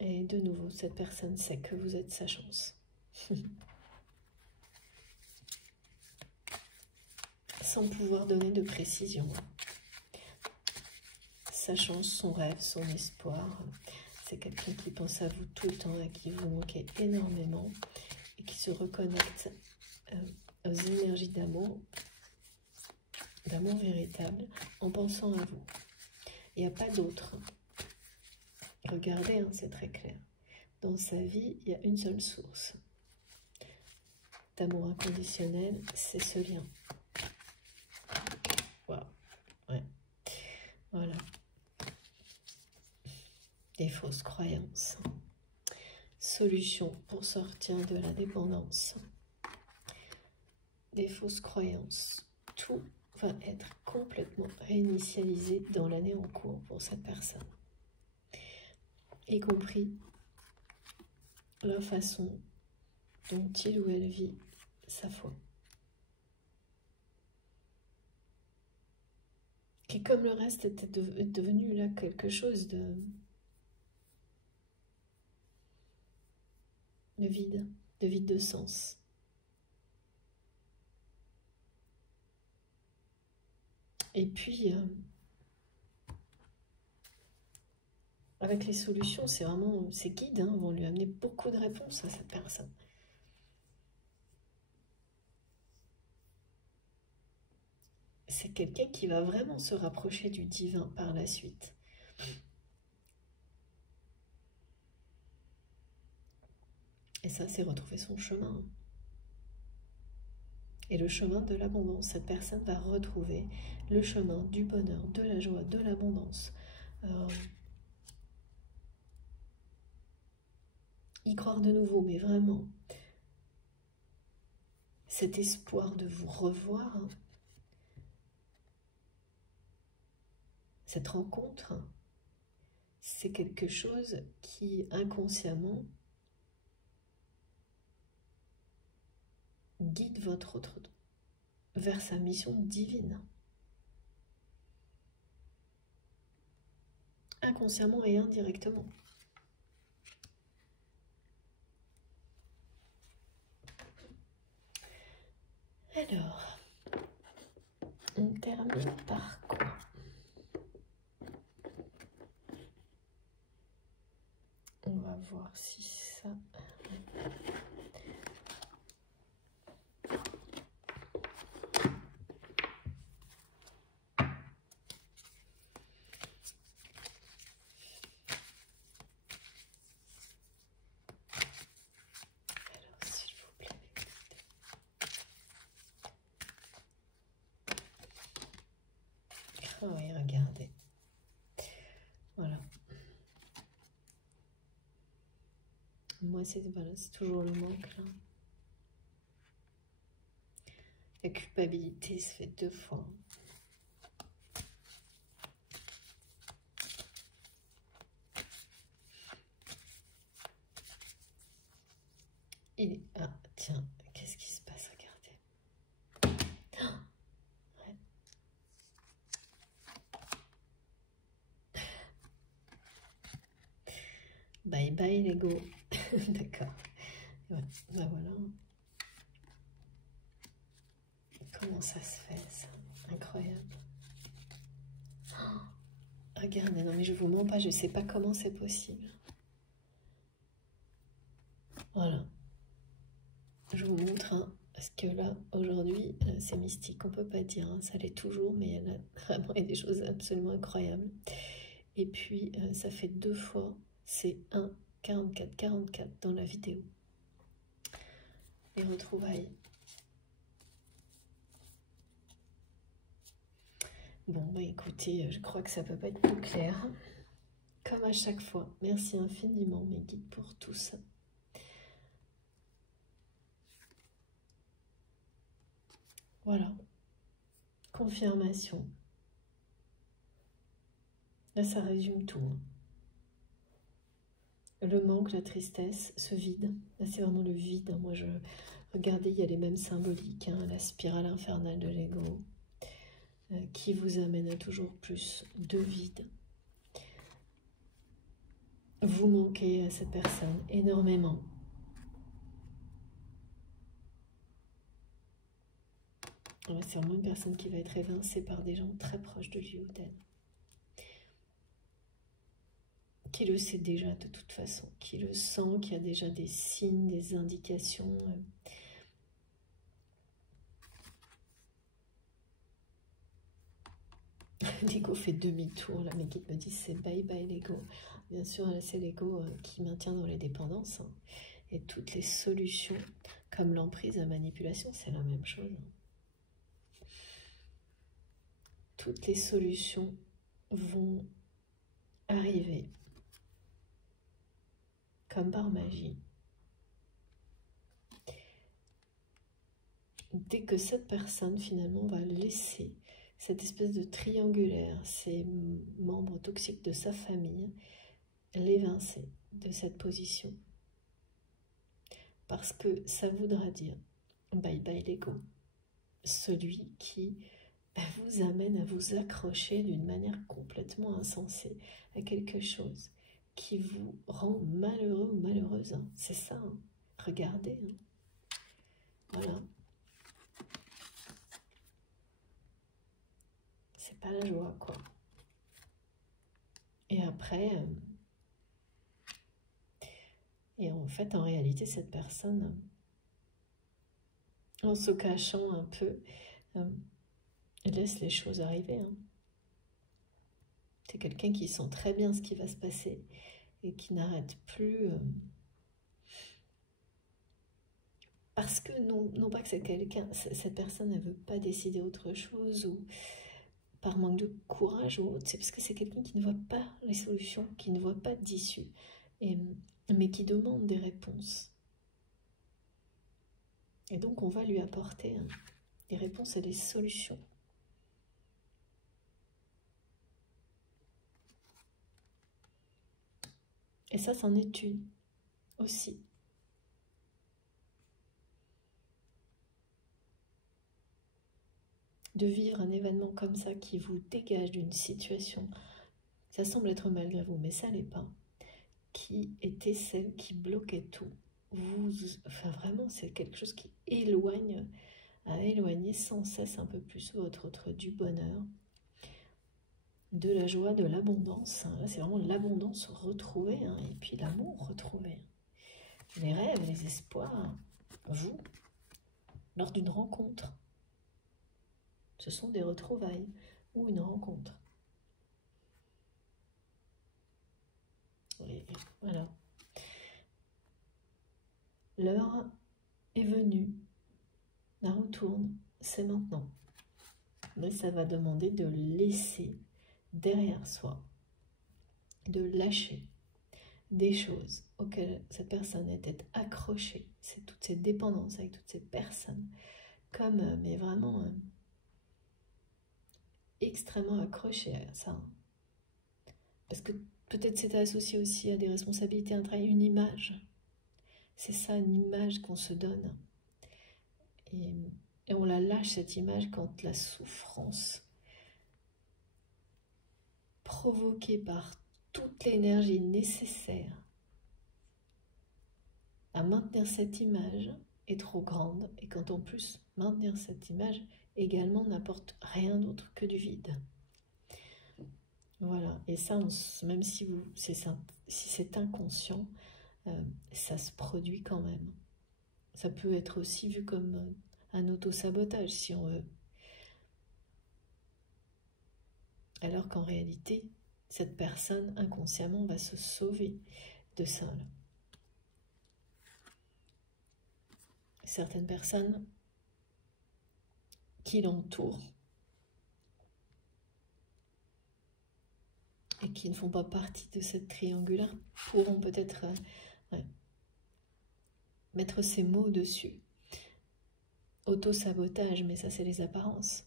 Et de nouveau, cette personne sait que vous êtes sa chance. Sans pouvoir donner de précision. Sa chance, son rêve, son espoir. C'est quelqu'un qui pense à vous tout le temps, à qui vous manquez énormément et qui se reconnecte aux énergies d'amour véritable en pensant à vous. Il n'y a pas d'autre. Regardez, hein, c'est très clair. Dans sa vie, il y a une seule source d'amour inconditionnel, c'est ce lien. Waouh. Ouais. Voilà. Des fausses croyances. Solution pour sortir de la dépendance. Des fausses croyances. Tout va être complètement réinitialisé dans l'année en cours pour cette personne. Y compris la façon dont il ou elle vit sa foi. Qui, comme le reste, était devenu là quelque chose de vide de sens. Et puis, avec les solutions, c'est vraiment, ces guides vont lui amener beaucoup de réponses à cette personne. C'est quelqu'un qui va vraiment se rapprocher du divin par la suite. Et ça, c'est retrouver son chemin. Et le chemin de l'abondance. Cette personne va retrouver le chemin du bonheur, de la joie, de l'abondance. Y croire de nouveau, mais vraiment. Cet espoir de vous revoir, cette rencontre, c'est quelque chose qui, inconsciemment, guide votre autre vers sa mission divine. Inconsciemment et indirectement. Alors, on termine par quoi? On va voir si ça... Ah oui, regardez. Voilà. Moi, c'est voilà, toujours le manque, là. La culpabilité se fait 2 fois. Ah, tiens, qu'est-ce qui se passe? Regardez. Oh, ouais. Bye bye l'ego. D'accord. Ouais, bah voilà. Comment ça se fait, ça? Incroyable. Oh, regardez, non mais je vous mens pas, je sais pas comment c'est possible. Voilà. Je vous montre, parce que là, aujourd'hui, c'est mystique, on peut pas dire, ça l'est toujours, mais il y a vraiment des choses absolument incroyables. Et puis, ça fait 2 fois, c'est 1, 44, 44 dans la vidéo. Les retrouvailles. Bon, bah écoutez, je crois que ça peut pas être plus clair. Comme comme à chaque fois. Merci infiniment, mes guides, pour tout ça. Voilà. Confirmation. Là, ça résume tout. Le manque, la tristesse, ce vide. Là, c'est vraiment le vide. Moi, regardez, il y a les mêmes symboliques. La spirale infernale de l'ego qui vous amène à toujours plus de vide. Vous manquez à cette personne énormément. C'est vraiment une personne qui va être évincée par des gens très proches de lui ou d'elle. Qui le sait déjà de toute façon, qui le sent, qui a déjà des signes, des indications. L'ego fait demi-tour, là mes guides me disent c'est bye bye l'ego. Bien sûr, c'est l'ego qui maintient dans les dépendances. Et toutes les solutions, comme l'emprise, la manipulation, c'est la même chose. Toutes les solutions vont arriver comme par magie. Dès que cette personne finalement va laisser cette espèce de triangulaire, ces membres toxiques de sa famille, l'évincer de cette position. Parce que ça voudra dire bye bye l'ego. Celui qui vous amène à vous accrocher d'une manière complètement insensée à quelque chose qui vous rend malheureux ou malheureuse. C'est ça, regardez. Voilà. C'est pas la joie, quoi. Et après, et en fait, en réalité, cette personne, en se cachant un peu, laisse les choses arriver. C'est quelqu'un qui sent très bien ce qui va se passer et qui n'arrête plus. Parce que non pas que c'est quelqu'un, cette personne ne veut pas décider autre chose ou par manque de courage ou autre, c'est parce que c'est quelqu'un qui ne voit pas les solutions, qui ne voit pas d'issue, mais qui demande des réponses. Et donc on va lui apporter des réponses et des solutions. Et ça, c'en est une aussi. De vivre un événement comme ça qui vous dégage d'une situation, ça semble être malgré vous, mais ça l'est pas, qui était celle qui bloquait tout. Enfin vraiment, c'est quelque chose qui éloigne, à éloigner sans cesse un peu plus votre du bonheur, de la joie, de l'abondance. Là, c'est vraiment l'abondance retrouvée, et puis l'amour retrouvé. Les rêves, les espoirs, vous, lors d'une rencontre. Ce sont des retrouvailles ou une rencontre. Et voilà. L'heure est venue. La retourne, c'est maintenant. Mais ça va demander de laisser derrière soi, de lâcher des choses auxquelles cette personne était accrochée. C'est toutes ces dépendances avec toutes ces personnes, comme, mais vraiment extrêmement accrochée à ça. Parce que peut-être c'est associé aussi à des responsabilités, un travail, une image. C'est ça, une image qu'on se donne. Et on la lâche, cette image, quand la souffrance provoquée par toute l'énergie nécessaire à maintenir cette image est trop grande, et quand en plus maintenir cette image également n'apporte rien d'autre que du vide. Voilà, et ça, même si c'est inconscient, ça se produit quand même. Ça peut être aussi vu comme un auto-sabotage, si on veut. Alors qu'en réalité, cette personne, inconsciemment, va se sauver de ça. Là. Certaines personnes qui l'entourent et qui ne font pas partie de cette triangulaire pourront peut-être mettre ces mots dessus. Auto-sabotage, mais ça c'est les apparences.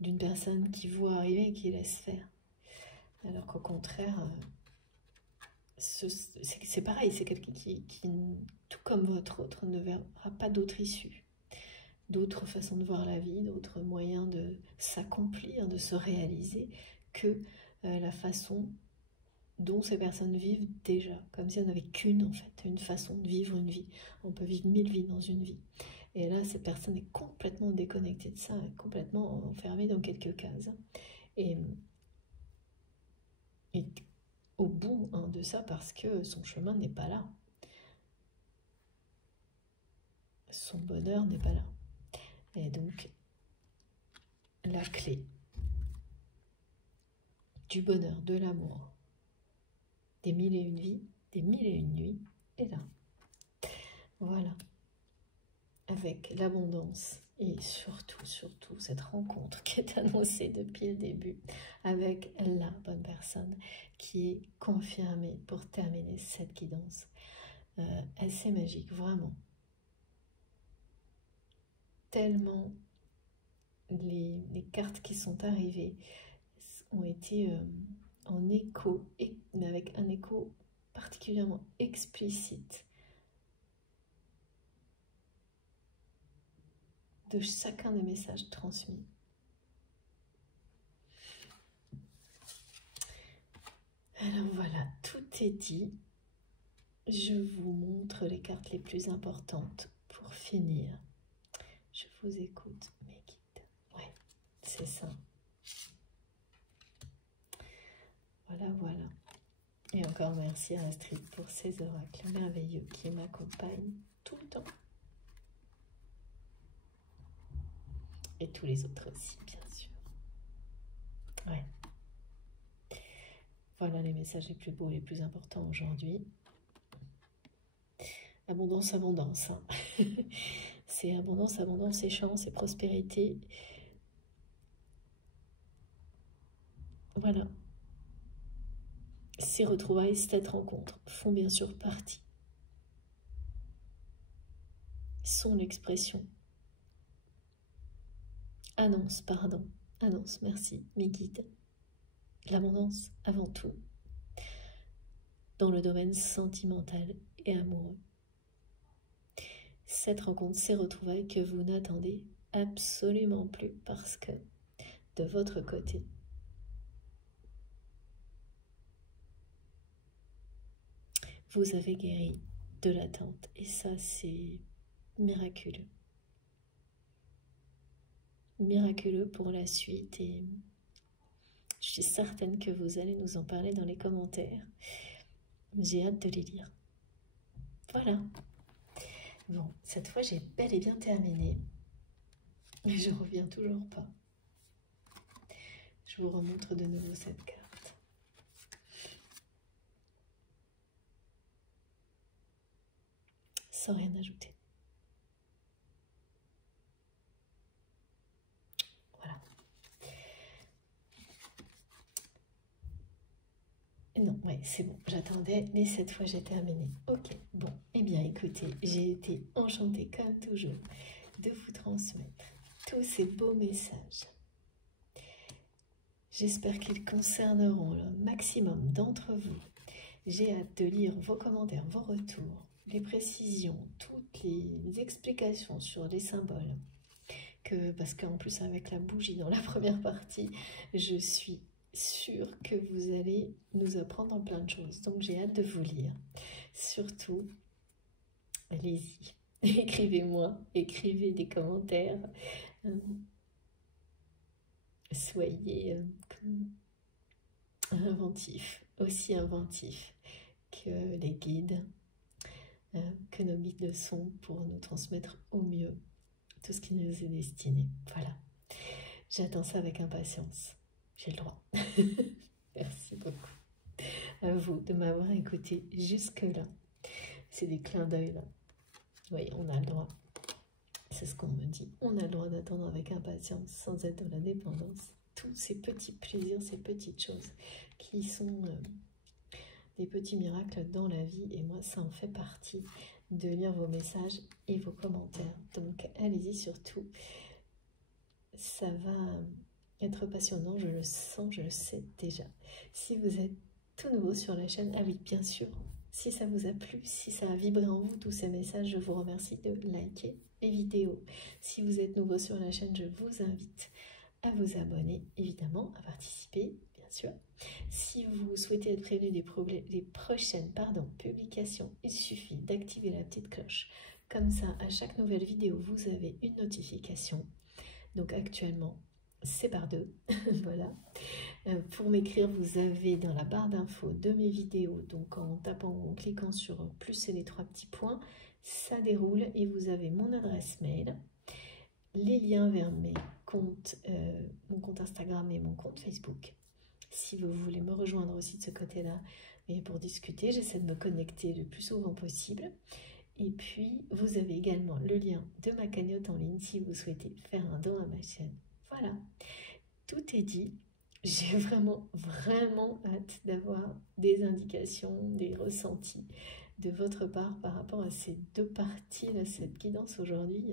D'une personne qui voit arriver et qui laisse faire. Alors qu'au contraire, c'est pareil, c'est quelqu'un qui, tout comme votre autre, ne verra pas d'autre issue. D'autres façons de voir la vie, d'autres moyens de s'accomplir, de se réaliser, que la façon dont ces personnes vivent déjà, comme si on n'avait qu'une en fait, une façon de vivre une vie. On peut vivre 1000 vies dans une vie. Et là, cette personne est complètement déconnectée de ça, complètement enfermée dans quelques cases. Et au bout de ça, parce que son chemin n'est pas là. Son bonheur n'est pas là. Et donc, la clé du bonheur, de l'amour, des 1001 vies, des 1001 nuits est là. Voilà. Avec l'abondance et surtout cette rencontre qui est annoncée depuis le début avec la bonne personne qui est confirmée pour terminer cette guidance. Assez magique, vraiment. Tellement les cartes qui sont arrivées ont été en écho, mais avec un écho particulièrement explicite de chacun des messages transmis. Alors voilà, tout est dit. Je vous montre les cartes les plus importantes pour finir. Je vous écoute, mes guides. Ouais, c'est ça. Voilà. Et encore merci à Astrid pour ces oracles merveilleux qui m'accompagnent tout le temps. Et tous les autres aussi, bien sûr. Ouais. Voilà les messages les plus beaux, les plus importants aujourd'hui. Abondance, abondance. Hein. C'est abondance, abondance, et chance, et prospérité. Voilà. Ces retrouvailles, cette rencontre font bien sûr partie. Sont l'expression. Annonce, merci, mes guides. L'abondance avant tout. Dans le domaine sentimental et amoureux. Cette rencontre, ces retrouvailles que vous n'attendez absolument plus parce que de votre côté, vous avez guéri de l'attente et ça c'est miraculeux. Miraculeux pour la suite et je suis certaine que vous allez nous en parler dans les commentaires. J'ai hâte de les lire. Voilà. Bon, cette fois j'ai bel et bien terminé. Mais je reviens toujours pas. Je vous remontre de nouveau cette carte. Sans rien ajouter. Voilà. Non, ouais, c'est bon, j'attendais, mais cette fois j'ai terminé. Ok, bon, eh bien écoutez, j'ai été enchantée comme toujours de vous transmettre tous ces beaux messages. J'espère qu'ils concerneront le maximum d'entre vous. J'ai hâte de lire vos commentaires, vos retours, les précisions, toutes les explications sur les symboles. Parce qu'en plus avec la bougie dans la première partie, je suis sûre que vous allez nous apprendre plein de choses. Donc j'ai hâte de vous lire. Surtout, allez-y, écrivez-moi, écrivez des commentaires. Soyez inventifs, aussi inventifs que les guides, que nos guides le sont pour nous transmettre au mieux tout ce qui nous est destiné. Voilà, j'attends ça avec impatience. J'ai le droit. Merci beaucoup à vous de m'avoir écouté jusque-là. C'est des clins d'œil là. Oui, on a le droit. C'est ce qu'on me dit. On a le droit d'attendre avec impatience sans être dans la dépendance. tous ces petits plaisirs, ces petites choses qui sont des petits miracles dans la vie. Et moi, ça en fait partie de lire vos messages et vos commentaires. Donc, allez-y surtout. Ça va être passionnant, je le sens, je le sais déjà. Si vous êtes tout nouveau sur la chaîne, ah oui, bien sûr, si ça vous a plu, si ça a vibré en vous tous ces messages, je vous remercie de liker les vidéos. Si vous êtes nouveau sur la chaîne, je vous invite à vous abonner, évidemment, à participer, bien sûr. Si vous souhaitez être prévenu des prochaines publications, il suffit d'activer la petite cloche. Comme ça, à chaque nouvelle vidéo, vous avez une notification. Donc actuellement, c'est par 2, voilà. Pour m'écrire, vous avez dans la barre d'infos de mes vidéos, donc en cliquant sur plus et les 3 petits points, ça déroule et vous avez mon adresse mail, les liens vers mes comptes, mon compte Instagram et mon compte Facebook. Si vous voulez me rejoindre aussi de ce côté-là, et pour discuter, j'essaie de me connecter le plus souvent possible. Et puis, vous avez également le lien de ma cagnotte en ligne si vous souhaitez faire un don à ma chaîne. Voilà, tout est dit. J'ai vraiment hâte d'avoir des indications, des ressentis de votre part par rapport à ces 2 parties, là, cette guidance aujourd'hui.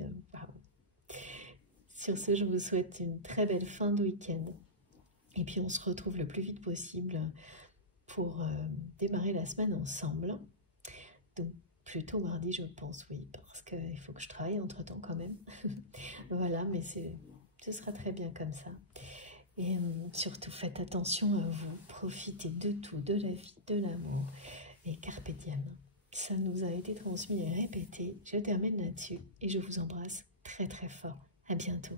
Sur ce, je vous souhaite une très belle fin de week-end. Et puis, on se retrouve le plus vite possible pour démarrer la semaine ensemble. Donc, plutôt mardi, je pense, oui, parce qu'il faut que je travaille entre-temps quand même. Voilà, mais ce sera très bien comme ça. Et surtout, faites attention à vous, profitez de tout, de la vie, de l'amour, et carpe diem. Ça nous a été transmis et répété. Je termine là-dessus et je vous embrasse très très fort. À bientôt.